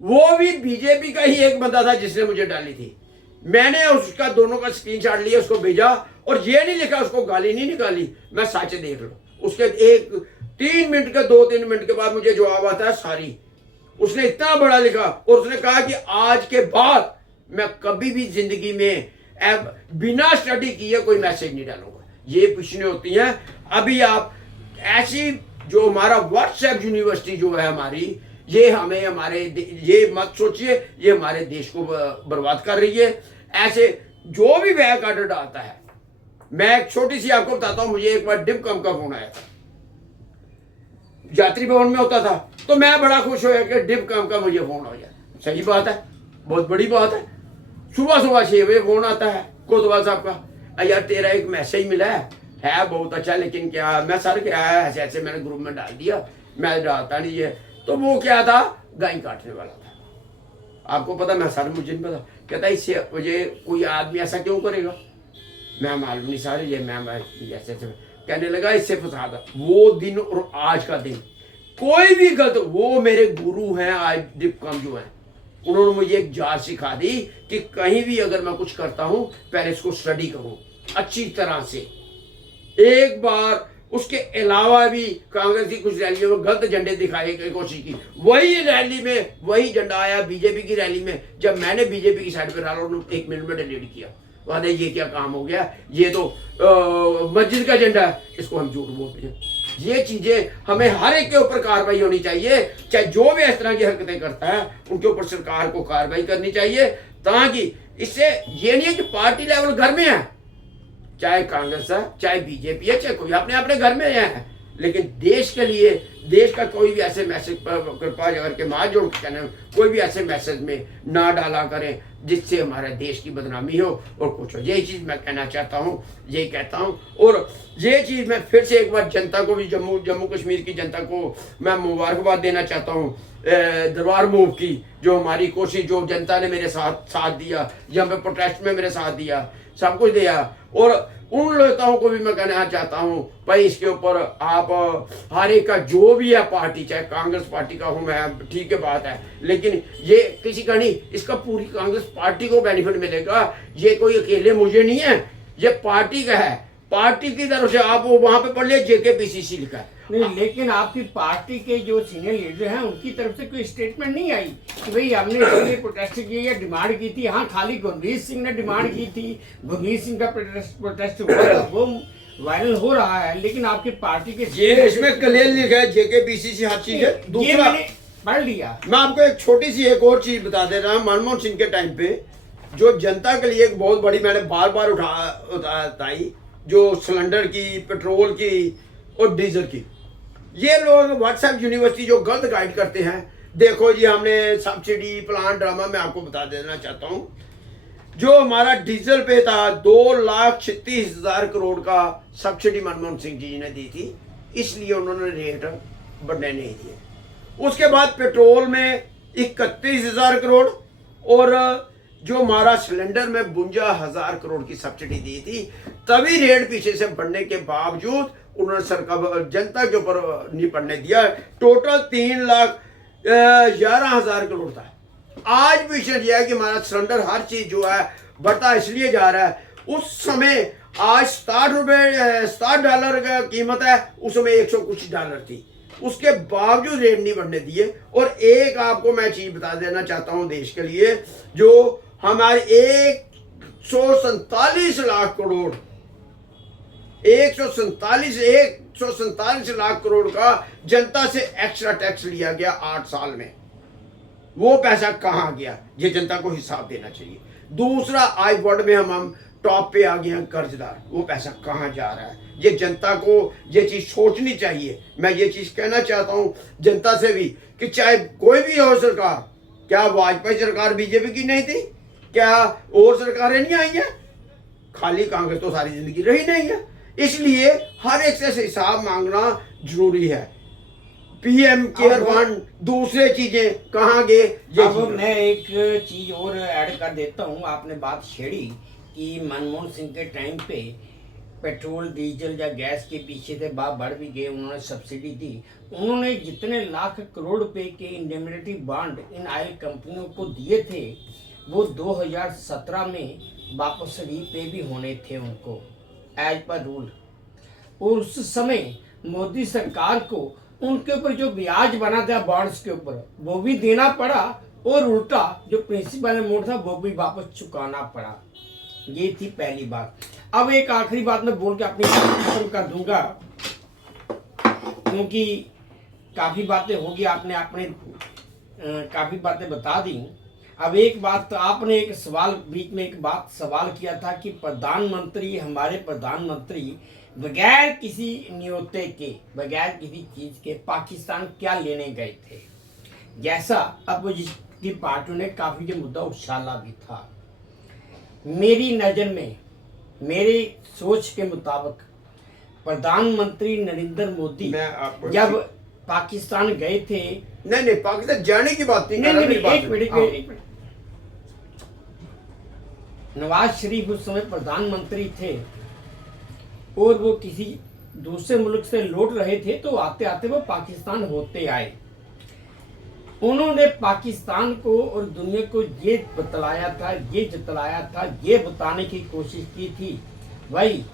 वो भी बीजेपी का ही एक बंदा था जिसने मुझे डाली थी। मैंने उसका दोनों का स्क्रीनशॉट लिया, उसको भेजा, और ये नहीं लिखा, उसको गाली नहीं निकाली, मैं सच देख लो। उसके 2-3 मिनट के बाद मुझे जवाब आता है सारी। उसने इतना बड़ा लिखा और उसने कहा कि आज के बाद मैं कभी भी जिंदगी में बिना स्टडी किए कोई मैसेज नहीं डालूंगा। ये पूछने होती हैं। अभी आप ऐसी जो हमारा व्हाट्सएप यूनिवर्सिटी जो है हमारी, ये हमें ये मत सोचिए ये हमारे देश को बर्बाद कर रही है। ऐसे जो भी बैक ऑर्डर आता है, मैं एक छोटी सी आपको बताता हूं। मुझे एक बार डिपकम का फोन आया था, यात्री भवन में होता था, तो मैं बड़ा खुश होया कि डिपकम का मुझे फोन हो गया। सही बात है, बहुत बड़ी बात है। सुबह सुबह 6 बजे फोन आता है कोतवाल साहब का, यार तेरा एक मैसेज मिला है बहुत अच्छा, लेकिन क्या मैं सर क्या है ऐसे ऐसे मैंने ग्रुप में डाल दिया, मैं डालता नहीं है। तो वो क्या था, गाय काटने वाला था। आपको पता, मैं सर मुझे नहीं पता। कहता इससे मुझे कोई आदमी ऐसा क्यों करेगा, मैं मालूम नहीं सर, ये मैं ऐसे ऐसे कहने लगा, इससे फंसा था। वो दिन और आज का दिन कोई भी गलत, वो मेरे गुरु हैं आज डिप कम जो हैं, उन्होंने मुझे एक जांच सिखा दी कि कहीं भी अगर मैं कुछ करता हूं पहले इसको स्टडी करूं अच्छी तरह से। एक बार उसके अलावा भी कांग्रेस की कुछ रैलियों में गलत झंडे दिखाने की कोशिश की, वही रैली में वही झंडा आया बीजेपी की रैली में, जब मैंने बीजेपी की साइड पर डाला उन्होंने 1 मिनट में डिलीट किया। वादे ये क्या काम हो गया, ये तो मस्जिद का झंडा है, इसको हम झूठ बोलते हैं। ये चीजें हमें हर एक के ऊपर कार्रवाई होनी चाहिए, चाहे जो भी इस तरह की हरकतें करता है उनके ऊपर सरकार को कार्रवाई करनी चाहिए, ताकि इससे ये नहीं है कि पार्टी लेवल घर में है, चाहे कांग्रेस है चाहे बीजेपी है चाहे कोई अपने अपने घर में है, लेकिन देश के लिए, देश का कोई भी ऐसे मैसेज कृपा करके मार जोड़ के कहना, कोई भी ऐसे मैसेज में ना डाला करें जिससे हमारे देश की बदनामी हो और कुछ हो। यही चीज़ मैं कहना चाहता हूँ, यही कहता हूँ। और ये चीज़ मैं फिर से एक बार जनता को भी, जम्मू कश्मीर की जनता को मैं मुबारकबाद देना चाहता हूँ दरबार मूव की, जो हमारी कोशिश, जो जनता ने मेरे साथ दिया, यहाँ पे प्रोटेस्ट में मेरे साथ दिया, सब कुछ दिया। और उन नेताओं को भी मैं कहना चाहता हूँ, भाई इसके ऊपर आप हर एक का जो भी है पार्टी, चाहे कांग्रेस पार्टी का हूँ मैं, ठीक है बात है, लेकिन ये किसी का नहीं, इसका पूरी कांग्रेस पार्टी को बेनिफिट मिलेगा। ये कोई अकेले मुझे नहीं है, ये पार्टी का है, पार्टी की तरफ से। आप वो वहां पे पढ़ लिया JKPCC लिखा है नहीं, लेकिन आपकी पार्टी के जो सीनियर लीडर हैं उनकी तरफ से कोई स्टेटमेंट नहीं आई कि भाई हमने इसलिए प्रोटेस्ट किया या डिमांड की थी। हाँ, खाली गुरमीत सिंह ने डिमांड की थी, गुरमीत सिंह का प्रोटेस्ट हुआ था, वो वायरल हो रहा है, लेकिन आपकी पार्टी के ये इसमें क्लियर लिखा है JKPCC हर चीज है। दूसरा पढ़ लिया, मैं आपको एक छोटी सी एक और चीज बता दे रहा हूँ। मनमोहन सिंह के टाइम पे जो जनता के लिए एक बहुत बड़ी, मैंने बार बार उठाई, जो सिलेंडर की, पेट्रोल की और डीजल की, ये लोग व्हाट्सएप यूनिवर्सिटी जो गलत गाइड करते हैं। देखो जी, हमने सब्सिडी प्लान ड्रामा में आपको बता देना चाहता हूँ, जो हमारा डीजल पे था 2,36,000 करोड़ का सब्सिडी मनमोहन सिंह जी ने दी थी, इसलिए उन्होंने रेट बढ़ने नहीं दिए। उसके बाद पेट्रोल में 31,000 करोड़ और जो हमारा सिलेंडर में 52,000 करोड़ की सब्सिडी दी थी, तभी रेट पीछे से बढ़ने के बावजूद उन्होंने सरकार जनता के ऊपर नहीं पड़ने दिया। टोटल 3,11,000 करोड़ था। आज भी यह है कि हमारा सिलेंडर हर चीज जो है बढ़ता इसलिए जा रहा है। उस समय आज $60 का कीमत है, उस समय 100 कुछ डॉलर थी, उसके बावजूद रेट नहीं बढ़ने दिए। और एक आपको मैं चीज बता देना चाहता हूं देश के लिए, जो हमारे 147 लाख करोड़ 147 लाख करोड़ का जनता से एक्स्ट्रा टैक्स लिया गया 8 साल में, वो पैसा कहां गया, ये जनता को हिसाब देना चाहिए। दूसरा, आज वर्ल्ड में हम टॉप पे आ गए हैं कर्जदार, वो पैसा कहां जा रहा है, ये जनता को ये चीज सोचनी चाहिए। मैं ये चीज कहना चाहता हूं जनता से भी कि चाहे कोई भी हो सरकार, क्या वाजपेयी सरकार बीजेपी की नहीं थी, क्या और सरकारें नहीं आई हैं, खाली कांग्रेस तो सारी जिंदगी रही नहीं है। इसलिए हर एक से हिसाब मांगना जरूरी है। PM केयर फंड, दूसरे चीजें कहाँ गए। अब मैं एक चीज और ऐड कर देता हूँ। आपने बात छेड़ी कि मनमोहन सिंह के टाइम पे पेट्रोल डीजल या गैस के पीछे थे, बढ़ भी गए, उन्होंने सब्सिडी दी। उन्होंने जितने लाख करोड़ रुपए के इंडेमनिटी बॉन्ड इन ऑयल कंपनियों को दिए थे, वो 2017 में वापस रीपे भी होने थे उनको एज पर रूल। और उस समय मोदी सरकार को उनके ऊपर जो ब्याज बना था बॉन्ड्स के ऊपर, वो भी देना पड़ा, और उल्टा जो प्रिंसिपल अमाउंट था वो भी वापस चुकाना पड़ा। ये थी पहली बात। अब एक आखिरी बात मैं बोल के अपनी खत्म कर दूंगा, क्योंकि काफ़ी बातें होगी, आपने काफ़ी बातें बता दी। अब एक बात, तो आपने एक सवाल बीच में एक बात सवाल किया था कि प्रधानमंत्री, हमारे प्रधानमंत्री बगैर किसी न्योते के, बगैर किसी चीज़ के पाकिस्तान क्या लेने गए थे, जैसा अपोजिशन की पार्टियों ने काफ़ी जो मुद्दा उछाला भी था। मेरी नज़र में, मेरी सोच के मुताबिक प्रधानमंत्री नरेंद्र मोदी मैं आपको जब पाकिस्तान गए थे, नहीं पाकिस्तान जाने की बात नहीं कर रहा, नहीं, मेरी बात एक मिनट, हाँ। एक मिनट। नवाज शरीफ उस समय प्रधानमंत्री थे और वो किसी दूसरे मुल्क से लौट रहे थे, तो आते आते वो पाकिस्तान होते आए। उन्होंने पाकिस्तान को और दुनिया को ये बतलाया था, ये जतलाया था, ये बताने की कोशिश की थी, भाई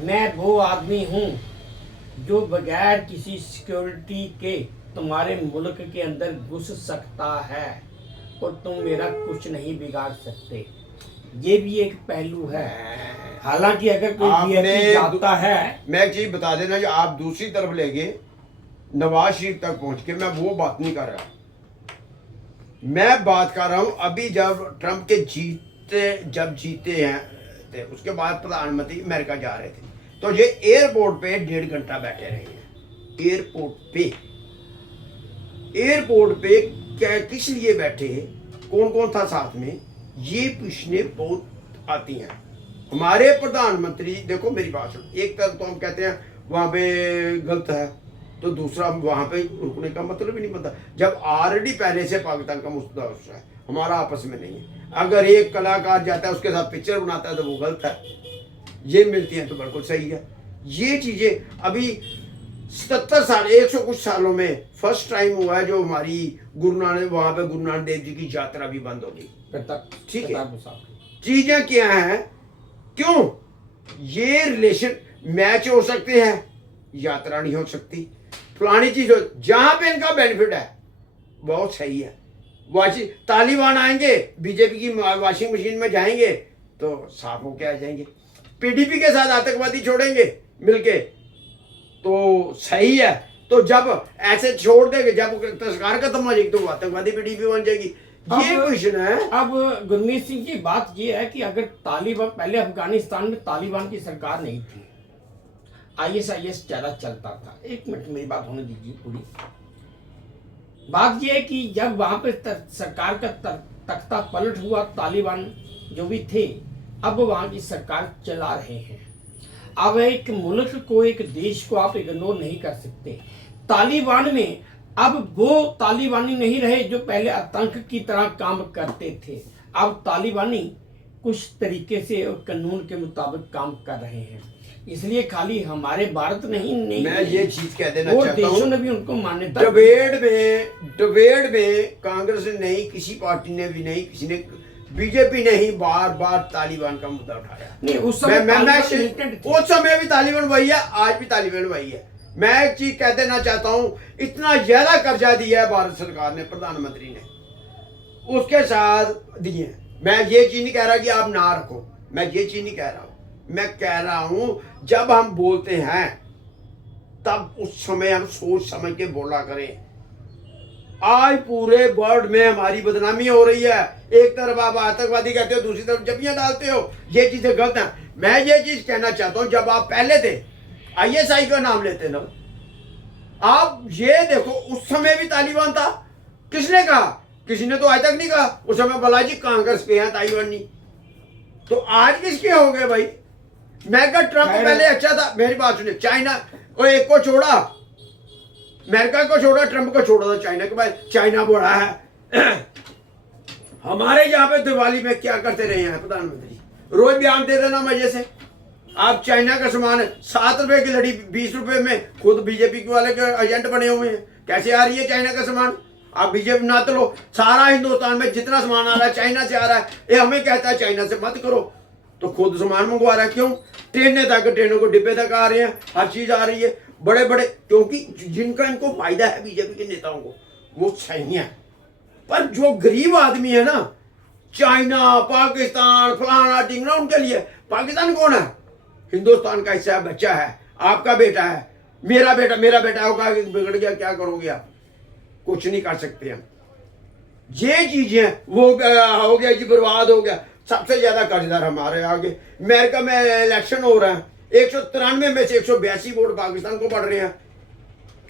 मैं वो आदमी हूँ जो बगैर किसी सिक्योरिटी के तुम्हारे मुल्क के अंदर घुस सकता है और तुम मेरा कुछ नहीं बिगाड़ सकते। ये भी एक पहलू है। हालांकि अगर कोई आपने VIP जाता है, मैं एक चीज बता देना, जो आप दूसरी तरफ ले गए नवाज शरीफ तक पहुंच के, मैं वो बात नहीं कर रहा। मैं बात कर रहा हूं अभी जब ट्रंप के जब जीते हैं थे, उसके बाद प्रधानमंत्री अमेरिका जा रहे थे, तो ये एयरपोर्ट पे 1.5 घंटा बैठे रहे हैं। एयरपोर्ट पे क्या किस लिए बैठे, कौन कौन था साथ में, ये पूछने बहुत आती हैं। हमारे प्रधानमंत्री, देखो मेरी बात सुनो, एक तरफ तो हम कहते हैं वहां पे गलत है, तो दूसरा वहां पे रुकने का मतलब ही नहीं बनता। जब ऑलरेडी पहले से पाकिस्तान का मुद्दा है, हमारा आपस में नहीं है। अगर एक कलाकार जाता है उसके साथ पिक्चर बनाता है तो वो गलत है, ये मिलती है तो बिल्कुल सही है। ये चीजें अभी 77 साल 100 कुछ सालों में फर्स्ट टाइम हुआ है जो हमारी गुरु नानक, वहां पे गुरु नानक देव जी की यात्रा भी बंद होगी। ठीक है, चीजें क्या हैं, क्यों ये रिलेशन मैच हो सकते हैं, यात्रा नहीं हो सकती, फलानी चीज हो, जहां पे इनका बेनिफिट है बहुत सही है। तालिबान आएंगे, बीजेपी की वॉशिंग मशीन में जाएंगे तो साफ होके आ जाएंगे। पीडीपी के साथ आतंकवादी छोड़ेंगे मिलके तो सही है। तो जब ऐसे छोड़ देंगे, जब सरकार खत्म हो जाएगी तो आतंकवादी पीडीपी बन जाएगी। ये क्वेश्चन है। अब गुरमीत सिंह जी, बात ये है कि अगर तालिबान, पहले अफगानिस्तान में तालिबान की सरकार नहीं थी, ISIS ज्यादा चलता था। एक मिनट मेरी बात होने दीजिए पूरी। बात यह है कि जब वहां पे सरकार का तख्ता पलट हुआ, तालिबान जो भी थे अब वहां की सरकार चला रहे हैं। अब एक मुल्क को, एक देश को आप इग्नोर नहीं कर सकते। तालिबान में अब वो तालिबानी नहीं रहे जो पहले आतंक की तरह काम करते थे। अब तालिबानी कुछ तरीके से और कानून के मुताबिक काम कर रहे हैं। इसलिए खाली हमारे भारत नहीं, मैं ये चीज कह देना और चाहता हूं, देशों ने भी उनको मान्यता। डिबेट में कांग्रेस ने नहीं, किसी पार्टी ने भी नहीं, किसी ने, बीजेपी ने ही बार बार तालिबान का मुद्दा उठाया। नहीं, उस समय उस समय भी तालिबान वही है, आज भी तालिबान वही है। मैं एक चीज कह देना चाहता हूं, इतना ज्यादा कर्जा दिया है भारत सरकार ने, प्रधानमंत्री ने उसके साथ दिए। मैं ये चीज नहीं कह रहा कि आप ना रखो, मैं ये चीज नहीं कह रहा हूं। मैं कह रहा हूं जब हम बोलते हैं तब उस समय हम सोच समझ के बोला करें। आज पूरे वर्ल्ड में हमारी बदनामी हो रही है। एक तरफ आप आतंकवादी कहते हो, दूसरी तरफ जबियां डालते हो, ये चीजें गलत हैं। मैं ये चीज कहना चाहता हूं, जब आप पहले थे ISI का नाम लेते ना, आप ये देखो उस समय भी तालिबान था। किसने कहा? किसी ने तो आज तक नहीं कहा। उस समय बालाजी कांग्रेस के हैं तालिबानी, तो आज किसके हो गए भाई? मैं कहा ट्रंप पहले अच्छा था। मेरी बात सुनिए, चाइना को एक को छोड़ा, अमेरिका को छोड़ा, ट्रंप को छोड़ा था चाइना के बाद। चाइना बड़ा है। हमारे यहाँ पे दिवाली में क्या करते रहे हैं प्रधानमंत्री? रोज बयान दे देना मजे से। आप चाइना का सामान 7 रुपए की लड़ी 20 रुपए में, खुद बीजेपी वाले के एजेंट बने हुए हैं। कैसे आ रही है चाइना का सामान? आप बीजेपी ना तो लो, सारा हिंदुस्तान में जितना सामान आ रहा है चाइना से आ रहा है। ये हमें कहता है चाइना से मत करो, तो खुद सामान मंगवा रहा है। क्यों? ट्रेनों को डिब्बे तक आ रहे हैं, हर चीज आ रही है, बड़े बड़े, क्योंकि जिनका इनको फायदा है बीजेपी के नेताओं को, वो सही है। पर जो गरीब आदमी है ना, चाइना, पाकिस्तान, फलाना टिंगना, उनके लिए पाकिस्तान कौन है? हिंदुस्तान का हिस्सा है, बच्चा है, आपका बेटा है, मेरा बेटा होगा, बिगड़ गया क्या करोगे आप? कुछ नहीं कर सकते हम। ये चीजें वो हो गया जी, बर्बाद हो गया। सबसे ज्यादा कर्जदार हमारे आगे। अमेरिका में इलेक्शन हो रहा है, 193 में से 182 वोट पाकिस्तान को पड़ रहे हैं।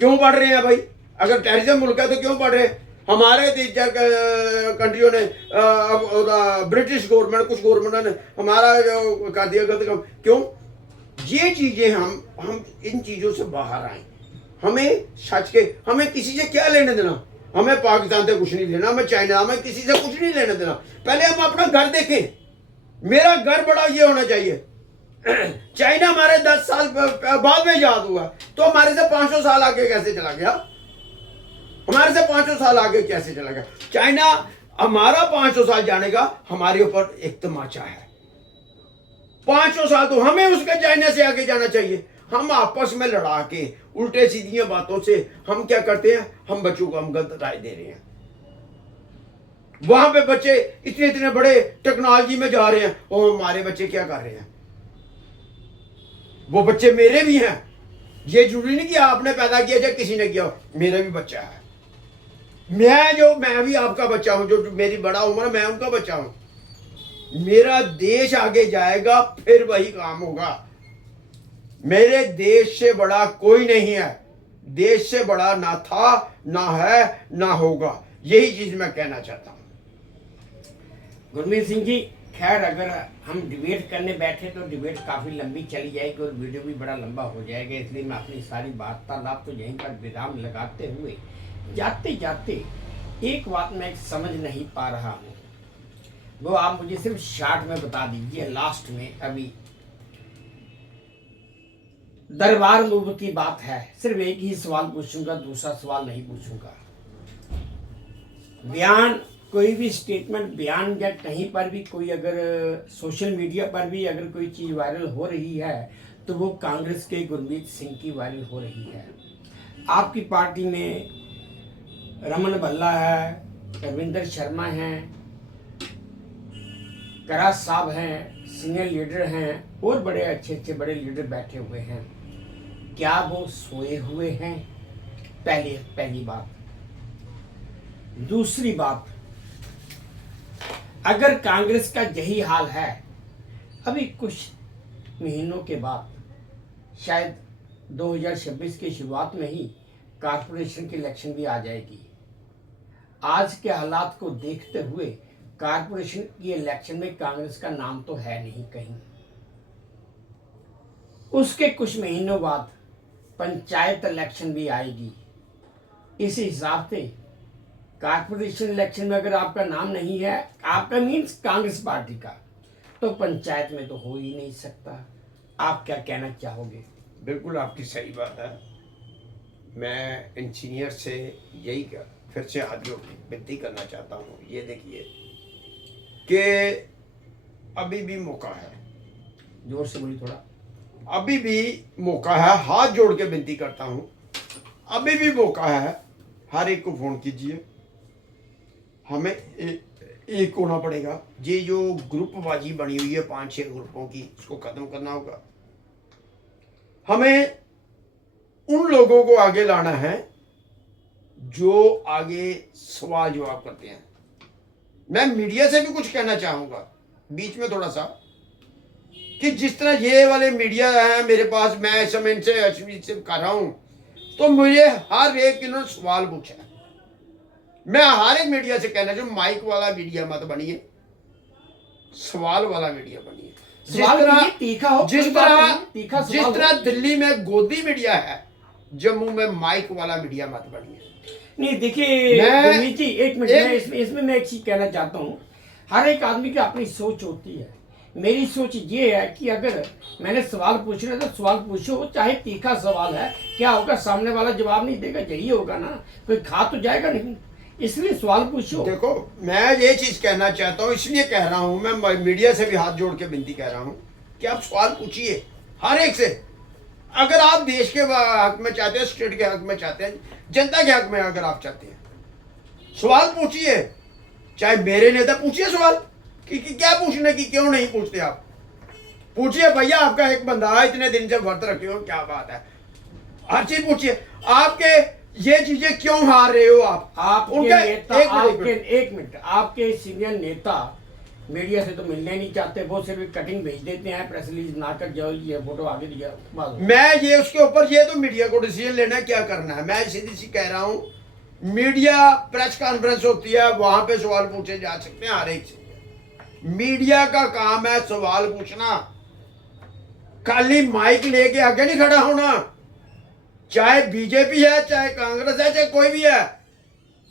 क्यों पड़ रहे हैं भाई? अगर टेररिज्म मुल्क है तो क्यों पड़ रहे हैं? हमारे तीसरा कंट्रियों ने ब्रिटिश गवर्नमेंट, कुछ गवर्नमेंट ने हमारा कर दिया गलत काम। क्यों? ये चीजें हम इन चीजों से बाहर आए। हमें सच के, हमें किसी से क्या लेने देना, हमें पाकिस्तान से कुछ नहीं लेना, हमें चाइना, हमें किसी से कुछ नहीं लेने देना। पहले हम अपना घर देखें। मेरा घर बड़ा ये होना चाहिए। चाइना हमारे 10 साल बाद में याद हुआ, तो हमारे से 500 साल आगे कैसे चला गया? हमारे से 500 साल आगे कैसे चला गया? चाइना हमारा 500 साल जाने का हमारे ऊपर एक तमाचा है। 500 साल तो हमें उसके चाइना से आगे जाना चाहिए। हम आपस में लड़ा के उल्टे सीधी बातों से हम क्या करते हैं, हम बच्चों को हम गलत राय दे रहे हैं। वहां पे बच्चे इतने इतने बड़े टेक्नोलॉजी में जा रहे हैं, और हमारे बच्चे क्या कर रहे हैं? वो बच्चे मेरे भी हैं। ये जरूरी नहीं कि आपने पैदा किया या किसी ने किया, मेरा भी बच्चा है। मैं भी आपका बच्चा हूं, जो मेरी बड़ा उम्र है, मैं उनका बच्चा हूं। मेरा देश आगे जाएगा, फिर वही काम होगा। मेरे देश से बड़ा कोई नहीं है। देश से बड़ा ना था, ना है, ना होगा। यही चीज मैं कहना चाहता हूं। गुरमीत सिंह जी, खैर अगर हम डिबेट करने बैठे तो डिबेट काफ़ी लंबी चली जाएगी और वीडियो भी बड़ा लंबा हो जाएगा, इसलिए मैं अपनी सारी वार्तालाप तो यहीं पर विराम लगाते हुए जाते जाते एक बात मैं समझ नहीं पा रहा हूँ, वो आप मुझे सिर्फ शॉर्ट में बता दीजिए। लास्ट में अभी दरबार मूव की बात है, सिर्फ एक ही सवाल पूछूंगा, दूसरा सवाल नहीं पूछूंगा। बयान, कोई भी स्टेटमेंट, बयान या कहीं पर भी कोई अगर सोशल मीडिया पर भी अगर कोई चीज़ वायरल हो रही है तो वो कांग्रेस के गुरमीत सिंह की वायरल हो रही है। आपकी पार्टी में रमन भल्ला है, रविंदर शर्मा हैं, करास साहब हैं, सीनियर लीडर हैं और बड़े अच्छे अच्छे बड़े लीडर बैठे हुए हैं। क्या वो सोए हुए हैं? पहली बात। दूसरी बात, अगर कांग्रेस का यही हाल है, अभी कुछ महीनों के बाद शायद 2026 की शुरुआत में ही कारपोरेशन की इलेक्शन भी आ जाएगी। आज के हालात को देखते हुए कारपोरेशन की इलेक्शन में कांग्रेस का नाम तो है नहीं कहीं। उसके कुछ महीनों बाद पंचायत इलेक्शन भी आएगी। इस हिसाब से कारपोरेशन इलेक्शन में अगर आपका नाम नहीं है, आपका मीन्स कांग्रेस पार्टी का, तो पंचायत में तो हो ही नहीं सकता। आप क्या कहना चाहोगे? बिल्कुल आपकी सही बात है। मैं इंजीनियर से यही फिर से हाथ जोड़ के विनती करना चाहता हूँ। ये देखिए कि अभी भी मौका है, जोर से बोलिए थोड़ा। अभी भी मौका है, हाथ जोड़ के विनती करता हूँ, अभी भी मौका है। हर एक को फोन कीजिए। हमें एक होना पड़ेगा। ये जो ग्रुपबाजी बनी हुई है 5-6 ग्रुपों की, उसको खत्म करना होगा। हमें उन लोगों को आगे लाना है जो आगे सवाल जवाब करते हैं। मैं मीडिया से भी कुछ कहना चाहूंगा बीच में थोड़ा सा, कि जिस तरह ये वाले मीडिया है मेरे पास, मैं इस समय इनसे कर रहा हूं, तो मुझे हर एक इन्होंने सवाल पूछा है। मैं हर एक मीडिया से कहना चाहूँ, माइक वाला मीडिया मत बनिए, सवाल वाला मीडिया बनिए। जिस तरह दिल्ली में गोदी मीडिया है, जम्मू में माइक वाला मीडिया मत बनिए। नहीं देखिए जी, एक मिनट, इसमें मैं एक चीज कहना चाहता हूँ। हर एक आदमी की अपनी सोच होती है। मेरी सोच ये है कि अगर मैंने सवाल पूछना है तो सवाल पूछो, चाहे तीखा सवाल है, क्या होगा, सामने वाला जवाब नहीं देगा, यही होगा ना, कोई खा तो जाएगा नहीं, इसलिए सवाल पूछो। देखो, मैं ये चीज कहना चाहता हूँ, इसलिए कह रहा हूँ, मैं मीडिया से भी हाथ जोड़ के विनती कह रहा हूँ कि आप सवाल पूछिए हर एक से। अगर आप देश के हक में चाहते हैं, स्टेट के हक में चाहते हैं, जनता के हक में अगर आप चाहते हैं, सवाल पूछिए। चाहे मेरे नेता पूछिए सवाल कि क्या पूछने की, क्यों नहीं पूछते आप? पूछिए भैया, आपका एक बंदा इतने दिन से व्रत रखे हो, क्या बात है, हर चीज पूछिए। आपके ये चीजें क्यों हार रहे हो आप? एक मिनट, आपके सीनियर नेता मीडिया से तो मिलने नहीं चाहते, वो सिर्फ कटिंग भेज देते हैं, प्रेस रिलीज ना कर जाओ, ये फोटो आगे दिया। मैं ये उसके ऊपर, ये तो मीडिया को डिसीजन लेना है क्या करना है। मैं सीधी सी कह रहा हूँ मीडिया प्रेस कॉन्फ्रेंस होती है, वहां पे सवाल पूछे जा सकते हैं हर एक से। मीडिया का काम है सवाल पूछना, खाली माइक लेके आगे नहीं खड़ा होना। चाहे बीजेपी है, चाहे कांग्रेस है, चाहे कोई भी है,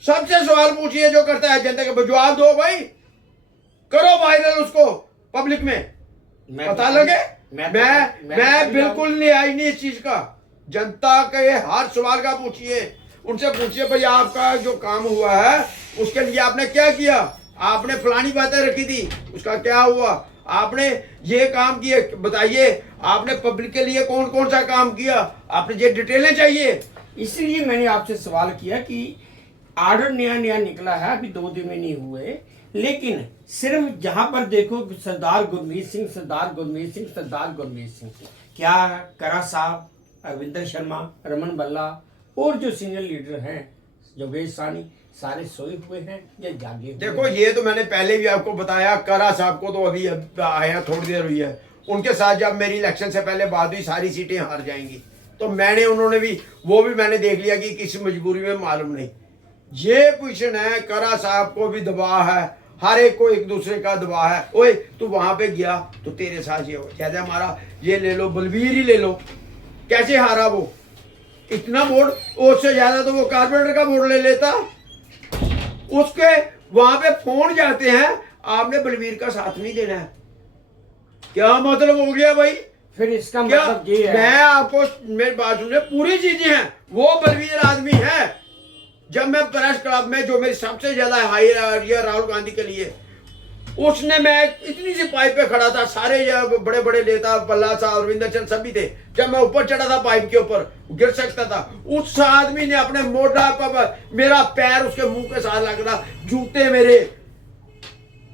सबसे सवाल पूछिए जो करता है जनता के, जवाब दो भाई, करो वायरल उसको पब्लिक में, पता लगे। मैं बिल्कुल नहीं आई नहीं इस चीज का। जनता के हर सवाल का पूछिए, उनसे पूछिए भाई आपका जो काम हुआ है उसके लिए आपने क्या किया, आपने फलानी बातें रखी थी उसका क्या हुआ, आपने ये काम किए बताइए, आपने पब्लिक के लिए कौन कौन सा काम किया, आपने ये डिटेलें चाहिए। इसलिए मैंने आपसे सवाल किया कि आर्डर नया नया निकला है, अभी 2 दिन में नहीं हुए, लेकिन सिर्फ जहां पर देखो सरदार गुरमीत सिंह, सरदार गुरमीत सिंह, सरदार गुरमीत सिंह, क्या करा साहब, अरविंदर शर्मा, रमन बल्ला और जो सीनियर लीडर हैं योगेश सानी, सारे सोए हुए हैं या जागे हुए? देखो ये तो मैंने पहले भी आपको बताया, करा साहब को तो अभी आया थोड़ी देर हुई है, उनके साथ जब मेरी इलेक्शन से पहले बात हुई सारी सीटें हार जाएंगी, तो उन्होंने भी वो भी मैंने देख लिया कि किसी मजबूरी में मालूम नहीं। ये पोजीशन है, करा साहब को भी दबाव है, हर एक को एक दूसरे का दबाव है। ओए तू वहां पे गया तो तेरे साथ ये हो, जैसे हमारा ये ले लो बलवीर ही ले लो, कैसे हारा वो, इतना वोट, उससे ज्यादा तो वो कारपोरेटर का वोट ले लेता। उसके वहां पे फोन जाते हैं आपने बलवीर का साथ नहीं देना है, क्या मतलब हो गया भाई? फिर इसका क्या मतलब ये है, मैं आपको मेरी बात सुनिए, पूरी चीजें हैं, वो बलवीर आदमी है। जब मैं प्रेस क्लब में जो मेरी सबसे ज्यादा हाई राहुल गांधी के लिए, उसने मैं इतनी सी पाइप पे खड़ा था, सारे बड़े बड़े नेता बल्ला साहब, अरविंदर चंद सभी थे, जब मैं ऊपर चढ़ा था पाइप के ऊपर गिर सकता था, उस आदमी ने अपने मोटा पर मेरा पैर उसके मुंह के साथ लग रहा, जूते मेरे,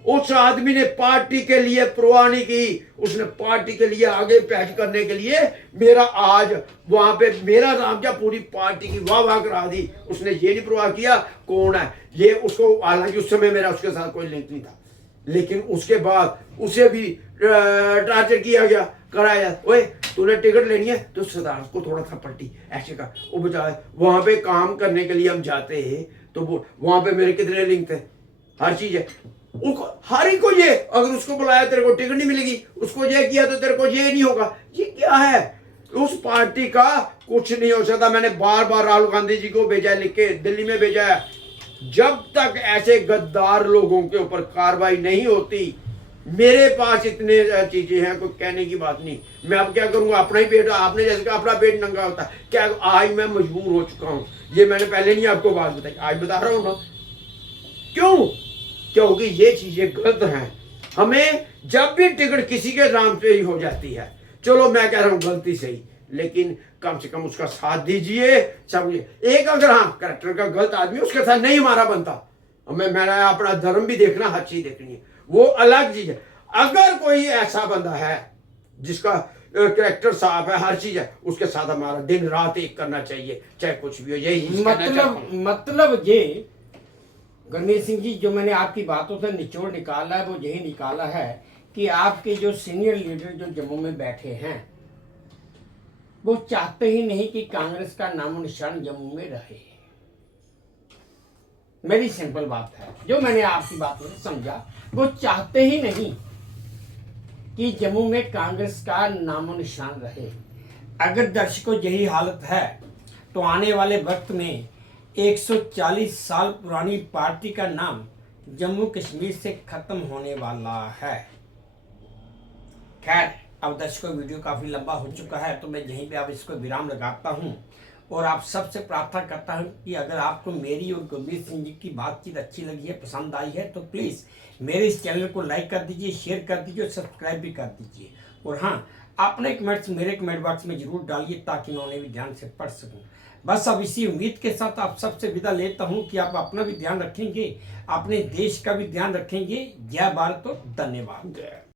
उस आदमी ने पार्टी के लिए परवाह नहीं की, उसने पार्टी के लिए आगे पैच करने के लिए मेरा आज वहां पे मेरा नाम क्या पूरी पार्टी की वाह वाह करा दी। उसने ये नहीं परवाह किया कौन है ये, उसको हालांकि उस समय मेरा उसके साथ कोई लिंक नहीं था, लेकिन उसके बाद उसे भी टार्चर किया गया, कराया, ओए तूने टिकट लेनी है तो सरदार को थोड़ा सा पट्टी ऐसे का, वो बचा वहां पे काम करने के लिए हम जाते हैं तो वो वहां पे मेरे कितने लिंक थे, हर चीज है उनको, हर एक को ये, अगर उसको बुलाया तेरे को टिकट नहीं मिलेगी, उसको ये किया तो तेरे को ये नहीं होगा, ये क्या है? उस पार्टी का कुछ नहीं हो सकता। मैंने बार बार राहुल गांधी जी को भेजा है, लिख के दिल्ली में भेजा है, जब तक ऐसे गद्दार लोगों के ऊपर कार्रवाई नहीं होती, मेरे पास इतने चीजें हैं, कोई कहने की बात नहीं। मैं अब क्या करूंगा, अपना ही पेट, आपने जैसे अपना पेट नंगा होता है क्या, आज मैं मजबूर हो चुका हूं, ये मैंने पहले नहीं आपको बात बताई, आज बता रहा हूं ना। क्यों? क्योंकि ये चीजें गलत हैं। हमें जब भी टिकट किसी के नाम पे ही हो जाती है, चलो मैं कह रहा हूं गलती से ही, लेकिन कम से कम उसका साथ दीजिए सब। एक अगर हाँ करेक्टर का गलत आदमी उसके साथ नहीं हमारा बनता, मैंने अपना धर्म भी देखना, हर चीज देखनी है, वो अलग चीज है। अगर कोई ऐसा बंदा है जिसका करेक्टर साफ है, हर चीज है, उसके साथ हमारा दिन रात एक करना चाहिए, चाहे कुछ भी हो। यही मतलब ये गुरमीत सिंह जी, जो मैंने आपकी बातों से निचोड़ निकाला है वो यही निकाला है कि आपके जो सीनियर लीडर जो जम्मू में बैठे हैं वो चाहते ही नहीं कि कांग्रेस का नामो निशान जम्मू में रहे। मेरी सिंपल बात है, जो मैंने आपकी बातों से समझा, वो चाहते ही नहीं कि जम्मू में कांग्रेस का नामो निशान रहे। अगर दर्शकों यही हालत है तो आने वाले वक्त में 140 साल पुरानी पार्टी का नाम जम्मू कश्मीर से खत्म होने वाला है। खैर, अब दर्शकों वीडियो काफ़ी लंबा हो चुका है, तो मैं यहीं पे अब इसको विराम लगाता हूं और आप सबसे प्रार्थना करता हूं कि अगर आपको मेरी और गुरमीत सिंह जी की बातचीत अच्छी लगी है, पसंद आई है, तो प्लीज़ मेरे इस चैनल को लाइक कर दीजिए, शेयर कर दीजिए और सब्सक्राइब भी कर दीजिए। और हाँ, अपने कमेंट्स मेरे कमेंट बॉक्स में जरूर डालिए ताकि मैं उन्हें भी ध्यान से पढ़ सकूं। बस अब इसी उम्मीद के साथ आप सबसे विदा लेता हूं कि आप अपना भी ध्यान रखेंगे, अपने देश का भी ध्यान रखेंगे। जय भारत और धन्यवाद।